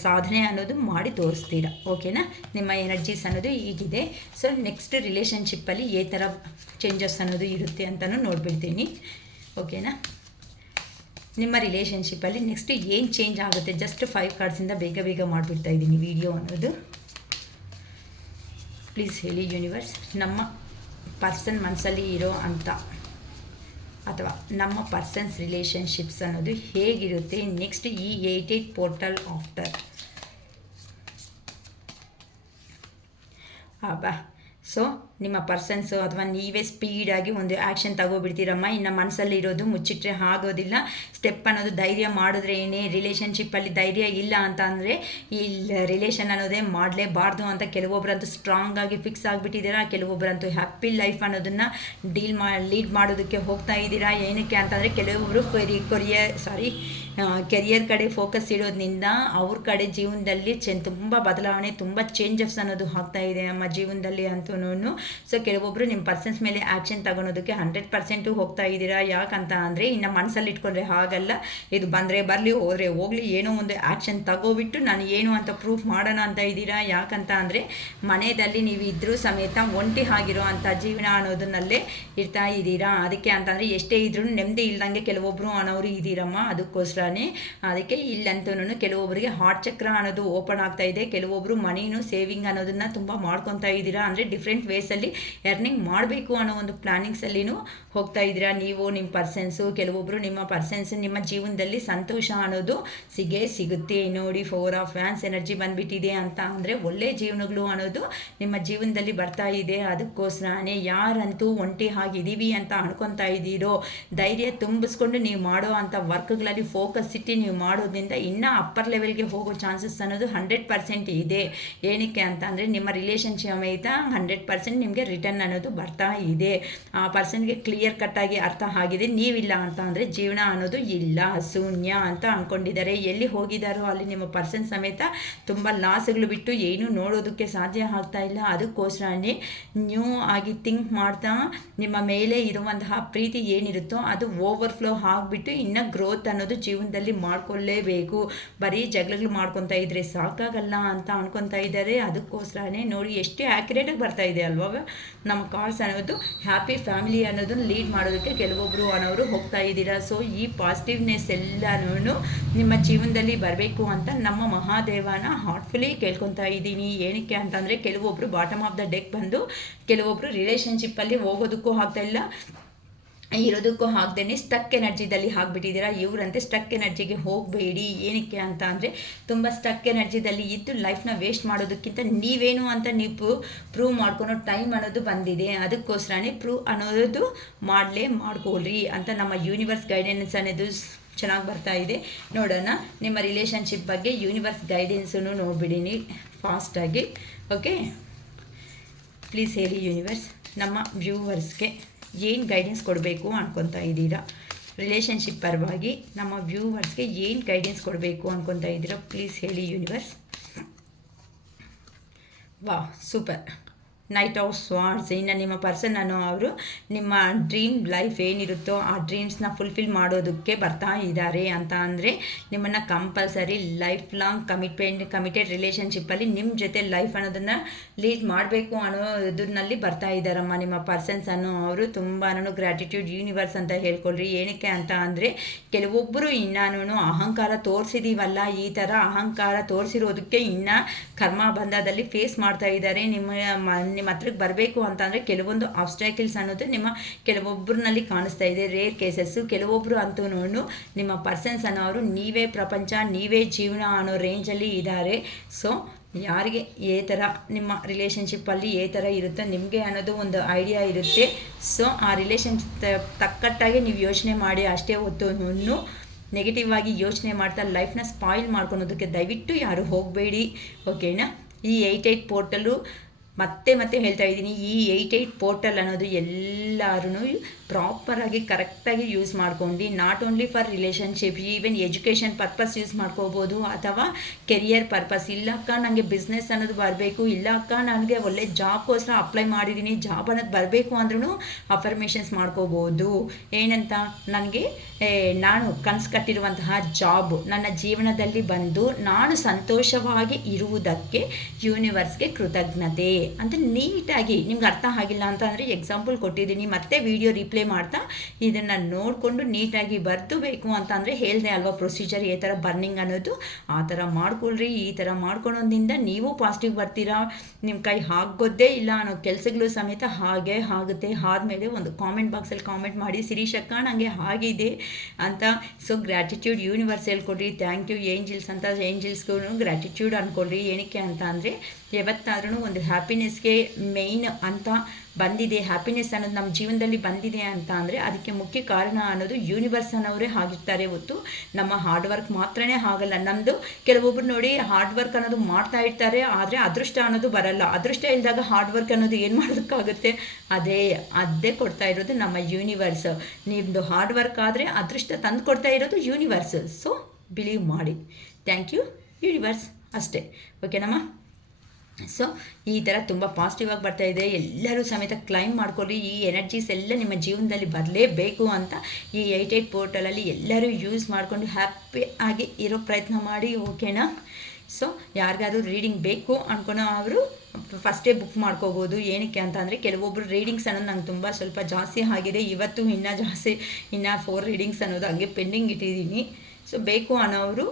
ಸಾಧನೆ ಅನ್ನೋದು ಮಾಡಿ ತೋರಿಸ್ತೀರಾ. ಓಕೆನಾ? ನಿಮ್ಮ ಎನರ್ಜೀಸ್ ಅನ್ನೋದು ಈಗಿದೆ. ಸೊ ನೆಕ್ಸ್ಟ್ ರಿಲೇಷನ್ಶಿಪ್ಪಲ್ಲಿ ಥರ ಚೇಂಜಸ್ ಅನ್ನೋದು ಇರುತ್ತೆ ಅಂತಲೂ ನೋಡ್ಬಿಡ್ತೀನಿ. ಓಕೆನಾ? ನಿಮ್ಮ ರಿಲೇಷನ್ಶಿಪ್ಪಲ್ಲಿ ನೆಕ್ಸ್ಟ್ ಏನು ಚೇಂಜ್ ಆಗುತ್ತೆ, ಜಸ್ಟ್ 5 ಕಾರ್ಡ್ಸಿಂದ ಬೇಗ ಮಾಡಿಬಿಡ್ತಾ ಇದ್ದೀನಿ ವಿಡಿಯೋ ಅನ್ನೋದು. ಪ್ಲೀಸ್ ಹೇಳಿ ಯೂನಿವರ್ಸ್, ನಮ್ಮ ಪರ್ಸನ್ ಮನಸ್ಸಲ್ಲಿ ಇರೋ ಅಂತ ಅಥವಾ ನಮ್ಮ ಪರ್ಸನ್ಸ್ ರಿಲೇಷನ್ಶಿಪ್ಸ್ ಅನ್ನೋದು ಹೇಗಿರುತ್ತೆ ನೆಕ್ಸ್ಟ್ ಈ 88 ಪೋರ್ಟಲ್ ಆಫ್ಟರ್. ಸೊ ನಿಮ್ಮ ಪರ್ಸನ್ಸು ಅಥವಾ ನೀವೇ ಸ್ಪೀಡಾಗಿ ಒಂದು ಆ್ಯಕ್ಷನ್ ತಗೋಬಿಡ್ತೀರಮ್ಮ. ಇನ್ನು ಮನಸ್ಸಲ್ಲಿ ಇರೋದು ಮುಚ್ಚಿಟ್ರೆ ಆಗೋದಿಲ್ಲ. ಸ್ಟೆಪ್ ಅನ್ನೋದು ಧೈರ್ಯ ಮಾಡಿದ್ರೆ ಏನೇ, ರಿಲೇಷನ್ಶಿಪ್ಪಲ್ಲಿ ಧೈರ್ಯ ಇಲ್ಲ ಅಂತ ಅಂದರೆ ಈ ರಿಲೇಷನ್ ಅನ್ನೋದೇ ಮಾಡಲೇಬಾರ್ದು ಅಂತ ಕೆಲವೊಬ್ಬರಂತೂ ಸ್ಟ್ರಾಂಗಾಗಿ ಫಿಕ್ಸ್ ಆಗಿಬಿಟ್ಟಿದ್ದೀರಾ. ಕೆಲವೊಬ್ಬರಂತೂ ಹ್ಯಾಪಿ ಲೈಫ್ ಅನ್ನೋದನ್ನು ಲೀಡ್ ಮಾಡೋದಕ್ಕೆ ಹೋಗ್ತಾ ಇದ್ದೀರಾ. ಏನಕ್ಕೆ ಅಂತಂದರೆ ಕೆಲವೊಬ್ಬರು ಕೆರಿಯರ್ ಕಡೆ ಫೋಕಸ್ ಇಡೋದ್ರಿಂದ ಅವ್ರ ಕಡೆ ಜೀವನದಲ್ಲಿ ತುಂಬ ಬದಲಾವಣೆ, ತುಂಬ ಚೇಂಜಸ್ ಅನ್ನೋದು ಆಗ್ತಾ ಇದೆ ನಮ್ಮ ಜೀವನದಲ್ಲಿ ಅಂತೂ. ಸೊ ಕೆಲವೊಬ್ಬರು ನಿಮ್ಮ ಪರ್ಸನ್ಸ್ ಮೇಲೆ ಆ್ಯಕ್ಷನ್ ತಗೊಳೋದಕ್ಕೆ 100% ಹೋಗ್ತಾ ಇದ್ದೀರಾ. ಯಾಕಂತ ಅಂದರೆ ಇನ್ನು ಮನಸ್ಸಲ್ಲಿ ಇಟ್ಕೊಂಡ್ರೆ ಹಾಗಲ್ಲ, ಇದು ಬಂದರೆ ಬರಲಿ ಹೋದರೆ ಹೋಗಲಿ ಏನೋ ಒಂದು ಆ್ಯಕ್ಷನ್ ತಗೋಬಿಟ್ಟು ನಾನು ಏನು ಅಂತ ಪ್ರೂಫ್ ಮಾಡೋಣ ಅಂತ ಇದ್ದೀರಾ. ಯಾಕಂತ ಅಂದರೆ ಮನೆಯಲ್ಲಿ ನೀವು ಇದ್ದರೂ ಸಮೇತ ಒಂಟಿ ಆಗಿರೋ ಅಂಥ ಜೀವನ ಅನ್ನೋದನ್ನಲ್ಲೇ ಇರ್ತಾ ಇದ್ದೀರಾ. ಅದಕ್ಕೆ ಅಂತಂದರೆ ಎಷ್ಟೇ ಇದ್ರೂ ನೆಮ್ಮದಿ ಇಲ್ದಂಗೆ ಕೆಲವೊಬ್ಬರು ಅನ್ನೋರು ಇದ್ದೀರಮ್ಮ. ಅದಕ್ಕೋಸ್ಕರನೇ ಅದಕ್ಕೆ ಇಲ್ಲಂತೂ ಕೆಲವೊಬ್ಬರಿಗೆ ಹಾರ್ಟ್ ಚಕ್ರ ಅನ್ನೋದು ಓಪನ್ ಆಗ್ತಾ ಇದೆ. ಕೆಲವೊಬ್ಬರು ಮನಿನೂ ಸೇವಿಂಗ್ ಅನ್ನೋದನ್ನು ತುಂಬ ಮಾಡ್ಕೊತಾ ಇದ್ದೀರಾ. ಅಂದರೆ ಡಿಫ್ರೆಂಟ್ ವೇಸಲ್ಲಿ ಎರ್ನಿಂಗ್ ಮಾಡಬೇಕು ಅನ್ನೋ ಒಂದು ಪ್ಲಾನಿಂಗ್ಸಲ್ಲಿನೂ ಹೋಗ್ತಾ ಇದ್ದೀರಾ ನೀವು, ನಿಮ್ಮ ಪರ್ಸನ್ಸು. ಕೆಲವೊಬ್ಬರು ನಿಮ್ಮ ಪರ್ಸನ್ಸ್ ನಿಮ್ಮ ಜೀವನದಲ್ಲಿ ಸಂತೋಷ ಅನ್ನೋದು ಸಿಗುತ್ತೆ ನೋಡಿ. 4 ಆಫ್ ವ್ಯಾನ್ಸ್ ಎನರ್ಜಿ ಬಂದುಬಿಟ್ಟಿದೆ ಅಂತ ಅಂದರೆ ಒಳ್ಳೆ ಜೀವನಗಳು ಅನ್ನೋದು ನಿಮ್ಮ ಜೀವನದಲ್ಲಿ ಬರ್ತಾ ಇದೆ. ಅದಕ್ಕೋಸ್ಕರನೇ ಯಾರಂತೂ ಒಂಟಿ ಆಗಿದ್ದೀವಿ ಅಂತ ಅನ್ಕೊತಾ ಇದ್ದೀರೋ ಧೈರ್ಯ ತುಂಬಿಸ್ಕೊಂಡು ನೀವು ಮಾಡೋ ಅಂಥ ವರ್ಕ್ಗಳಲ್ಲಿ ಫೋಕಸ್ ಇಟ್ಟು ನೀವು ಮಾಡೋದ್ರಿಂದ ಇನ್ನೂ ಅಪ್ಪರ್ ಲೆವೆಲ್ಗೆ ಹೋಗೋ ಚಾನ್ಸಸ್ ಅನ್ನೋದು 100% ಇದೆ. ಏನಕ್ಕೆ ಅಂತ ಅಂದರೆ ನಿಮ್ಮ ರಿಲೇಷನ್ಶಿಪ್ ಸಮೇತ 100% ನಿಮಗೆ ರಿಟರ್ನ್ ಅನ್ನೋದು ಬರ್ತಾ ಇದೆ. ಆ ಪರ್ಸನ್ಗೆ ಕ್ಲಿಯರ್ ಕಟ್ಟಾಗಿ ಅರ್ಥ ಆಗಿದೆ. ನೀವಿಲ್ಲ ಅಂತ ಅಂದರೆ ಜೀವನ ಅನ್ನೋದು ಇಲ್ಲ, ಶೂನ್ಯ ಅಂತ ಅಂದ್ಕೊಂಡಿದ್ದಾರೆ. ಎಲ್ಲಿ ಹೋಗಿದ್ದಾರೋ ಅಲ್ಲಿ ನಿಮ್ಮ ಪರ್ಸನ್ ಸಮೇತ ತುಂಬ ಲಾಸ್ಗಳು ಬಿಟ್ಟು ಏನೂ ನೋಡೋದಕ್ಕೆ ಸಾಧ್ಯ ಆಗ್ತಾ ಇಲ್ಲ. ಅದಕ್ಕೋಸ್ಕರನೇ ನ್ಯೂ ಆಗಿ ಥಿಂಕ್ ಮಾಡ್ತಾ ನಿಮ್ಮ ಮೇಲೆ ಇರುವಂತಹ ಪ್ರೀತಿ ಏನಿರುತ್ತೋ ಅದು ಓವರ್ಫ್ಲೋ ಆಗಿಬಿಟ್ಟು ಇನ್ನೂ ಗ್ರೋತ್ ಅನ್ನೋದು ಜೀವನದಲ್ಲಿ ಮಾಡ್ಕೊಳ್ಳೇಬೇಕು. ಬರೀ ಜಗಳಗಳು ಮಾಡ್ಕೊತಾ ಇದ್ರೆ ಸಾಕಾಗಲ್ಲ ಅಂತ ಅನ್ಕೊತಾ ಇದ್ದಾರೆ. ಅದಕ್ಕೋಸ್ಕರನೇ ನೋಡಿ ಎಷ್ಟು ಆ್ಯಕ್ಯುರೇಟಾಗಿ ಬರ್ತಾ ಇದೆ ಅಲ್ವಾ ನಮ್ಮ ಕಾರ್ಡ್ಸ್ ಅನ್ನೋದು. ಹ್ಯಾಪಿ ಫ್ಯಾಮಿಲಿ ಅನ್ನೋದನ್ನು ಲೀಡ್ ಮಾಡೋದಕ್ಕೆ ಕೆಲವೊಬ್ಬರು ಅನ್ನೋರು ಹೋಗ್ತಾ ಇದ್ದೀರಾ. ಸೊ ಈ ಪಾಸಿಟಿವ್ನೆಸ್ ಎಲ್ಲನೂ ನಿಮ್ಮ ಜೀವನದಲ್ಲಿ ಬರಬೇಕು ಅಂತ ನಮ್ಮ ಮಹಾದೇವನ ಹಾರ್ಟ್ಫುಲಿ ಕೇಳ್ಕೊತಾ ಇದ್ದೀನಿ. ಏನಕ್ಕೆ ಅಂತಂದರೆ ಕೆಲವೊಬ್ಬರು ಬಾಟಮ್ ಆಫ್ ದ ಡೆಕ್ ಬಂದು ಕೆಲವೊಬ್ಬರು ರಿಲೇಷನ್ಶಿಪ್ಪಲ್ಲಿ ಹೋಗೋದಕ್ಕೂ ಆಗ್ತಾ ಇಲ್ಲ, ಇರೋದಕ್ಕೂ ಆಗದೇ ಸ್ಟಕ್ ಎನರ್ಜಿದಲ್ಲಿ ಆಗಿಬಿಟ್ಟಿದ್ದೀರಾ. ಇವರಂತೆ ಸ್ಟಕ್ ಎನರ್ಜಿಗೆ ಹೋಗಬೇಡಿ. ಏನಕ್ಕೆ ಅಂತ ಅಂದರೆ ತುಂಬ ಸ್ಟಕ್ ಎನರ್ಜಿದಲ್ಲಿ ಇದ್ದು ಲೈಫ್ನ ವೇಸ್ಟ್ ಮಾಡೋದಕ್ಕಿಂತ ನೀವೇನು ಅಂತ ನೀವು ಪ್ರೂವ್ ಮಾಡ್ಕೊಳೋ ಟೈಮ್ ಅನ್ನೋದು ಬಂದಿದೆ. ಅದಕ್ಕೋಸ್ಕರನೇ ಪ್ರೂವ್ ಅನ್ನೋದು ಮಾಡ್ಕೊಳ್ರಿ ಅಂತ ನಮ್ಮ ಯೂನಿವರ್ಸ್ ಗೈಡೆನ್ಸ್ ಅನ್ನೋದು ಚೆನ್ನಾಗಿ ಬರ್ತಾ ಇದೆ. ನೋಡೋಣ ನಿಮ್ಮ ರಿಲೇಷನ್ಶಿಪ್ ಬಗ್ಗೆ ಯೂನಿವರ್ಸ್ ಗೈಡೆನ್ಸನ್ನು ನೋಡಿಬಿಡೀನಿ ಫಾಸ್ಟಾಗಿ. ಓಕೆ, ಪ್ಲೀಸ್ ಹೇಳಿ ಯೂನಿವರ್ಸ್ ನಮ್ಮ ವ್ಯೂವರ್ಸ್ಗೆ ಏನು ಗೈಡೆನ್ಸ್ ಕೊಡಬೇಕು ಅನ್ಕೊತಾ ಇದ್ದೀರಾ. ರಿಲೇಷನ್ಶಿಪ್ ಪರವಾಗಿ ನಮ್ಮ ವ್ಯೂವರ್ಸ್ಗೆ ಏನು ಗೈಡೆನ್ಸ್ ಕೊಡಬೇಕು ಅನ್ಕೊತಾ ಇದ್ದೀರಾ ಪ್ಲೀಸ್ ಹೇಳಿ ಯೂನಿವರ್ಸ್. ವಾಹ್, ಸೂಪರ್. Knight of ಸ್ವಾರ್ಡ್ಸ್. ಇನ್ನು ನಿಮ್ಮ ಪರ್ಸನ್ ಅನ್ನೋ ಅವರು ನಿಮ್ಮ ಡ್ರೀಮ್ ಲೈಫ್ ಏನಿರುತ್ತೋ ಆ ಡ್ರೀಮ್ಸ್ನ ಫುಲ್ಫಿಲ್ ಮಾಡೋದಕ್ಕೆ ಬರ್ತಾ ಇದ್ದಾರೆ ಅಂತ ಅಂದರೆ ನಿಮ್ಮನ್ನು ಕಂಪಲ್ಸರಿ ಲೈಫ್ ಲಾಂಗ್ ಕಮಿಟೆಡ್ ರಿಲೇಷನ್ಶಿಪ್ಪಲ್ಲಿ ನಿಮ್ಮ ಜೊತೆ ಲೈಫ್ ಅನ್ನೋದನ್ನು ಲೀಡ್ ಮಾಡಬೇಕು ಅನ್ನೋದ್ರಲ್ಲಿ ಬರ್ತಾ ಇದ್ದಾರಮ್ಮ ನಿಮ್ಮ ಪರ್ಸನ್ಸ್ ಅನ್ನೋ ಅವರು. ತುಂಬಾ ಗ್ರ್ಯಾಟಿಟ್ಯೂಡ್ ಯೂನಿವರ್ಸ್ ಅಂತ ಹೇಳ್ಕೊಳ್ರಿ. ಏನಕ್ಕೆ ಅಂತ ಅಂದರೆ ಕೆಲವೊಬ್ಬರು ಇನ್ನೂ ಅಹಂಕಾರ ತೋರಿಸಿದೀವಲ್ಲ, ಈ ಥರ ಅಹಂಕಾರ ತೋರಿಸಿರೋದಕ್ಕೆ ಇನ್ನು ಕರ್ಮ ಬಂಧದಲ್ಲಿ ಫೇಸ್ ಮಾಡ್ತಾ ಇದ್ದಾರೆ. ನಿಮ್ಮ ಹತ್ರಕ್ಕೆ ಬರಬೇಕು ಅಂತಂದರೆ ಕೆಲವೊಂದು ಆಬ್ಸ್ಟ್ಯಾಕಲ್ಸ್ ಅನ್ನೋದು ನಿಮ್ಮ ಕೆಲವೊಬ್ಬರಲ್ಲಿ ಕಾಣಿಸ್ತಾ ಇದೆ. Rare cases. ಕೆಲವೊಬ್ಬರು ಅಂತೂ ನಿಮ್ಮ ಪರ್ಸನ್ಸ್ ಅನ್ನೋರು ನೀವೇ ಪ್ರಪಂಚ, ನೀವೇ ಜೀವನ ಅನ್ನೋ ರೇಂಜಲ್ಲಿ ಇದ್ದಾರೆ. ಸೊ ಯಾರಿಗೆ ಏ ಥರ ನಿಮ್ಮ ರಿಲೇಷನ್ಶಿಪ್ಪಲ್ಲಿ ಏ ಥರ ಇರುತ್ತೋ ನಿಮಗೆ ಅನ್ನೋದು ಒಂದು ಐಡಿಯಾ ಇರುತ್ತೆ. ಸೊ ಆ ರಿಲೇಷನ್ಶಿಪ್ ತಕ್ಕಟ್ಟಾಗಿ ನೀವು ಯೋಚನೆ ಮಾಡಿ ಅಷ್ಟೇ ಹೊತ್ತು ನೆಗೆಟಿವ್ ಆಗಿ ಯೋಚನೆ ಮಾಡ್ತಾ ಲೈಫ್ನ ಸ್ಪಾಯಿಲ್ ಮಾಡ್ಕೊಳೋದಕ್ಕೆ ದಯವಿಟ್ಟು ಯಾರು ಹೋಗಬೇಡಿ. ಓಕೆನಾ. ಈ 88 ಪೋರ್ಟಲ್ಲು ಮತ್ತೆ ಹೇಳ್ತಾ ಇದ್ದೀನಿ, ಈ 88 ಪೋರ್ಟಲ್ ಅನ್ನೋದು ಎಲ್ಲರೂ ಪ್ರಾಪರಾಗಿ ಕರೆಕ್ಟಾಗಿ ಯೂಸ್ ಮಾಡ್ಕೊಂಡು not only for relationship, even education purpose use ಮಾಡ್ಕೋಬೋದು ಅಥವಾ ಕೆರಿಯರ್ ಪರ್ಪಸ್. ಇಲ್ಲಕ್ಕ ನನಗೆ ಬಿಸ್ನೆಸ್ ಅನ್ನೋದು ಬರಬೇಕು, ಇಲ್ಲಕ್ಕ ನನಗೆ ಒಳ್ಳೆ ಜಾಬ್ಗೋಸ್ಕರ ಅಪ್ಲೈ ಮಾಡಿದ್ದೀನಿ, ಜಾಬ್ ಅನ್ನೋದು ಬರಬೇಕು ಅಂದ್ರೂ ಅಫರ್ಮೇಷನ್ಸ್ ಮಾಡ್ಕೋಬೋದು. ಏನಂತ, ನನಗೆ ನಾನು ಕನಸು ಕಟ್ಟಿರುವಂತಹ ಜಾಬ್ ನನ್ನ ಜೀವನದಲ್ಲಿ ಬಂದು ನಾನು ಸಂತೋಷವಾಗಿ ಇರುವುದಕ್ಕೆ ಯೂನಿವರ್ಸ್ಗೆ ಕೃತಜ್ಞತೆ ಅಂತ ನೀಟಾಗಿ ನಿಮ್ಗೆ ಅರ್ಥ ಆಗಿಲ್ಲ ಅಂತ ಅಂದರೆ ಎಕ್ಸಾಂಪಲ್ ಕೊಟ್ಟಿದ್ದೀನಿ. ಮತ್ತೆ ವಿಡಿಯೋ ರಿಪ್ಲೇ ಮಾಡ್ತಾ ಇದನ್ನು ನೋಡಿಕೊಂಡು ನೀಟಾಗಿ ಬರೆದು ಬೇಕು ಅಂತ ಅಂದರೆ ಹೇಳಿದೆ ಅಲ್ವಾ ಪ್ರೊಸೀಜರ್ ಈ ಥರ ಬರ್ನಿಂಗ್ ಅನ್ನೋದು. ಆ ಥರ ಮಾಡ್ಕೊಳ್ರಿ. ಈ ಥರ ಮಾಡ್ಕೊಳೋದ್ರಿಂದ ನೀವು ಪಾಸಿಟಿವ್ ಬರ್ತೀರಾ. ನಿಮ್ಮ ಕೈ ಆಗೋದೇ ಇಲ್ಲ ಅನ್ನೋ ಕೆಲಸಗಳು ಸಮೇತ ಹಾಗೆ ಆಗುತ್ತೆ. ಆದಮೇಲೆ ಒಂದು ಕಾಮೆಂಟ್ ಬಾಕ್ಸಲ್ಲಿ ಕಾಮೆಂಟ್ ಮಾಡಿ ಶಿರೀಷಕ್ಕ ನನಗೆ ಆಗಿದೆ ಅಂತ. ಸೊ ಗ್ರ್ಯಾಟಿಟ್ಯೂಡ್ ಯೂನಿವರ್ಸ್ ಹೇಳ್ಕೊಡ್ರಿ. ಥ್ಯಾಂಕ್ ಯು ಏಂಜಲ್ಸ್ ಅಂತ. ಏಂಜಲ್ಸ್ಗೂ ಗ್ರ್ಯಾಟಿಟ್ಯೂಡ್ ಅಂದ್ಕೊಳ್ರಿ. ಏನಕ್ಕೆ ಅಂತ ಅಂದರೆ ಯಾವತ್ತಾದ್ರೂ ಒಂದು ಹ್ಯಾಪಿನೆಸ್ಗೆ ಮೇಯ್ನ್ ಅಂತ ಬಂದಿದೆ, ಹ್ಯಾಪಿನೆಸ್ ಅನ್ನೋದು ನಮ್ಮ ಜೀವನದಲ್ಲಿ ಬಂದಿದೆ ಅಂತ ಅಂದರೆ ಅದಕ್ಕೆ ಮುಖ್ಯ ಕಾರಣ ಅನ್ನೋದು ಯೂನಿವರ್ಸ್ ಅನ್ನೋರೇ ಆಗಿರ್ತಾರೆ ಹೊತ್ತು ನಮ್ಮ ಹಾರ್ಡ್ ವರ್ಕ್ ಮಾತ್ರನೇ ಆಗಲ್ಲ. ನಮ್ಮದು ಕೆಲವೊಬ್ರು ನೋಡಿ ಹಾರ್ಡ್ ವರ್ಕ್ ಅನ್ನೋದು ಮಾಡ್ತಾ ಇರ್ತಾರೆ, ಆದರೆ ಅದೃಷ್ಟ ಅನ್ನೋದು ಬರಲ್ಲ. ಅದೃಷ್ಟ ಇದ್ದಾಗ ಹಾರ್ಡ್ ವರ್ಕ್ ಅನ್ನೋದು ಏನು ಮಾಡೋದಕ್ಕಾಗುತ್ತೆ? ಅದೇ ಕೊಡ್ತಾ ಇರೋದು ನಮ್ಮ ಯೂನಿವರ್ಸ್. ನಿಮ್ಮದು ಹಾರ್ಡ್ ವರ್ಕ್ ಆದರೆ ಅದೃಷ್ಟ ತಂದು ಕೊಡ್ತಾ ಇರೋದು ಯೂನಿವರ್ಸ್. ಸೊ ಬಿಲೀವ್ ಮಾಡಿ. ಥ್ಯಾಂಕ್ ಯು ಯೂನಿವರ್ಸ್ ಅಷ್ಟೇ. ಓಕೆನಮ್ಮ. ಸೊ ಈ ಥರ ತುಂಬ ಪಾಸಿಟಿವ್ ಆಗಿ ಬರ್ತಾಯಿದೆ. ಎಲ್ಲರೂ ಸಮೇತ ಕ್ಲೈಮ್ ಮಾಡ್ಕೊಳ್ಳಿ. ಈ ಎನರ್ಜೀಸ್ ಎಲ್ಲ ನಿಮ್ಮ ಜೀವನದಲ್ಲಿ ಬರಲೇಬೇಕು ಅಂತ ಈ 88 ಪೋರ್ಟಲಲ್ಲಿ ಎಲ್ಲರೂ ಯೂಸ್ ಮಾಡಿಕೊಂಡು ಹ್ಯಾಪಿ ಆಗಿ ಇರೋ ಪ್ರಯತ್ನ ಮಾಡಿ, ಓಕೆನಾ? ಸೊ ಯಾರಿಗಾದ್ರೂ ರೀಡಿಂಗ್ ಬೇಕು ಅಂದ್ಕೊಳೋ ಅವರು ಫಸ್ಟೇ ಬುಕ್ ಮಾಡ್ಕೋಬೋದು. ಏನಕ್ಕೆ ಅಂತ ಅಂದರೆ ಕೆಲವೊಬ್ಬರು ರೀಡಿಂಗ್ಸ್ ಅನ್ನೋದು ನಂಗೆ ತುಂಬ ಸ್ವಲ್ಪ ಜಾಸ್ತಿ ಆಗಿದೆ. ಇವತ್ತು ಇನ್ನೂ ಜಾಸ್ತಿ, ಇನ್ನೂ 4 ರೀಡಿಂಗ್ಸ್ ಅನ್ನೋದು ಹಂಗೆ ಪೆಂಡಿಂಗ್ ಇಟ್ಟಿದ್ದೀನಿ. ಸೊ ಬೇಕು ಅನ್ನೋರು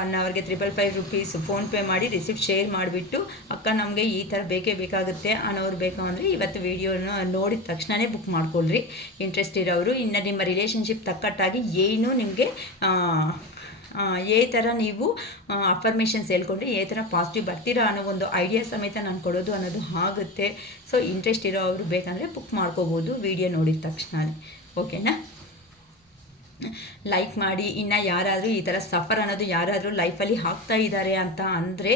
1 ಅವರ್ಗೆ 555 ರೂಪೀಸ್ ಫೋನ್ಪೇ ಮಾಡಿ ರಿಸಿಪ್ಟ್ ಶೇರ್ ಮಾಡಿಬಿಟ್ಟು, ಅಕ್ಕ ನಮಗೆ ಈ ಥರ ಬೇಕೇ ಬೇಕಾಗುತ್ತೆ ಅನ್ನೋರು ಬೇಕು ಅಂದರೆ ಇವತ್ತು ವೀಡಿಯೋನ ನೋಡಿದ ತಕ್ಷಣವೇ ಬುಕ್ ಮಾಡ್ಕೊಳ್ರಿ ಇಂಟ್ರೆಸ್ಟ್ ಇರೋರು. ಇನ್ನು ನಿಮ್ಮ ರಿಲೇಷನ್ಶಿಪ್ ತಕ್ಕಟ್ಟಾಗಿ ಏನು ನಿಮಗೆ ಏ ಥರ ನೀವು ಅಫರ್ಮೇಷನ್ಸ್ ಹೇಳ್ಕೊಂಡ್ರೆ ಏ ಥರ ಪಾಸಿಟಿವ್ ಬರ್ತೀರಾ ಅನ್ನೋ ಒಂದು ಐಡಿಯಾ ಸಮೇತ ನಾನು ಕೊಡೋದು ಅನ್ನೋದು ಆಗುತ್ತೆ. ಸೊ ಇಂಟ್ರೆಸ್ಟ್ ಇರೋ ಅವರು ಬೇಕಂದರೆ ಬುಕ್ ಮಾಡ್ಕೋಬೋದು ವೀಡಿಯೋ ನೋಡಿದ ತಕ್ಷಣ, ಓಕೆನಾ? ಲೈಕ್ ಮಾಡಿ. ಇನ್ನು ಯಾರಾದರೂ ಈ ಥರ ಸಫರ್ ಅನ್ನೋದು ಯಾರಾದರೂ ಲೈಫಲ್ಲಿ ಆಗ್ತಾ ಇದ್ದಾರೆ ಅಂತ ಅಂದರೆ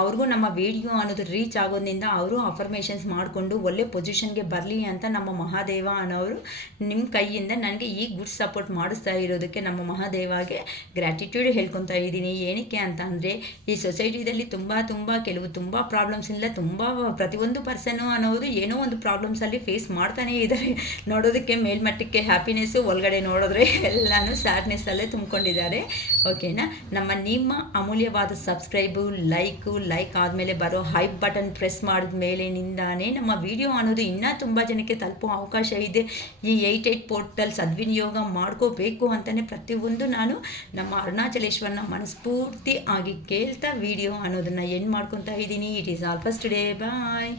ಅವ್ರಿಗೂ ನಮ್ಮ ವಿಡಿಯೋ ಅನ್ನೋದು ರೀಚ್ ಆಗೋದ್ರಿಂದ ಅವರು ಅಫರ್ಮೇಷನ್ಸ್ ಮಾಡಿಕೊಂಡು ಒಳ್ಳೆ ಪೊಸಿಷನ್ಗೆ ಬರಲಿ ಅಂತ ನಮ್ಮ ಮಹಾದೇವ ಅನ್ನೋರು ನಿಮ್ಮ ಕೈಯಿಂದ ನನಗೆ ಈ ಗುಡ್ ಸಪೋರ್ಟ್ ಮಾಡಿಸ್ತಾ ಇರೋದಕ್ಕೆ ನಮ್ಮ ಮಹಾದೇವಾಗೆ ಗ್ರ್ಯಾಟಿಟ್ಯೂಡ್ ಹೇಳ್ಕೊತಾ ಇದ್ದೀನಿ. ಏನಕ್ಕೆ ಅಂತ ಅಂದರೆ ಈ ಸೊಸೈಟಿದಲ್ಲಿ ತುಂಬ ಪ್ರಾಬ್ಲಮ್ಸ್ ಇಲ್ಲ. ಪ್ರತಿಯೊಂದು ಪರ್ಸನು ಅನ್ನೋದು ಏನೋ ಒಂದು ಪ್ರಾಬ್ಲಮ್ಸಲ್ಲಿ ಫೇಸ್ ಮಾಡ್ತಾನೇ ಇದ್ದಾರೆ. ನೋಡೋದಕ್ಕೆ ಮೇಲ್ಮಟ್ಟಕ್ಕೆ ಹ್ಯಾಪಿನೆಸ್ಸು, ಒಳಗಡೆ ನೋಡಿದ್ರೆ ಎಲ್ಲನೂ ಸ್ಯಾಡ್ನೆಸ್ಸಲ್ಲೇ ತುಂಬಿಕೊಂಡಿದ್ದಾರೆ, ಓಕೆನಾ? ನಿಮ್ಮ ಅಮೂಲ್ಯವಾದ ಸಬ್ಸ್ಕ್ರೈಬು, ಲೈಕ್ ಆದಮೇಲೆ ಬರೋ ಹೈಪ್ ಬಟನ್ ಪ್ರೆಸ್ ಮಾಡಿದ ಮೇಲಿನಿಂದಾನೇ ನಮ್ಮ ವಿಡಿಯೋ ಅನ್ನೋದು ಇನ್ನೂ ತುಂಬ ಜನಕ್ಕೆ ತಲುಪೋ ಅವಕಾಶ ಇದೆ. ಈ 88 ಪೋರ್ಟಲ್ ಸದ್ವಿನಿಯೋಗ ಮಾಡ್ಕೋಬೇಕು ಅಂತಲೇ ಪ್ರತಿಯೊಂದು ನಾನು ನಮ್ಮ ಅರುಣಾಚಲೇಶ್ವರನ ಮನಸ್ಫೂರ್ತಿ ಆಗಿ ಕೇಳ್ತಾ ವಿಡಿಯೋ ಅನ್ನೋದನ್ನು ಎಂಡ್ ಮಾಡ್ಕೊತಾ ಇದ್ದೀನಿ. It is all first today. Bye.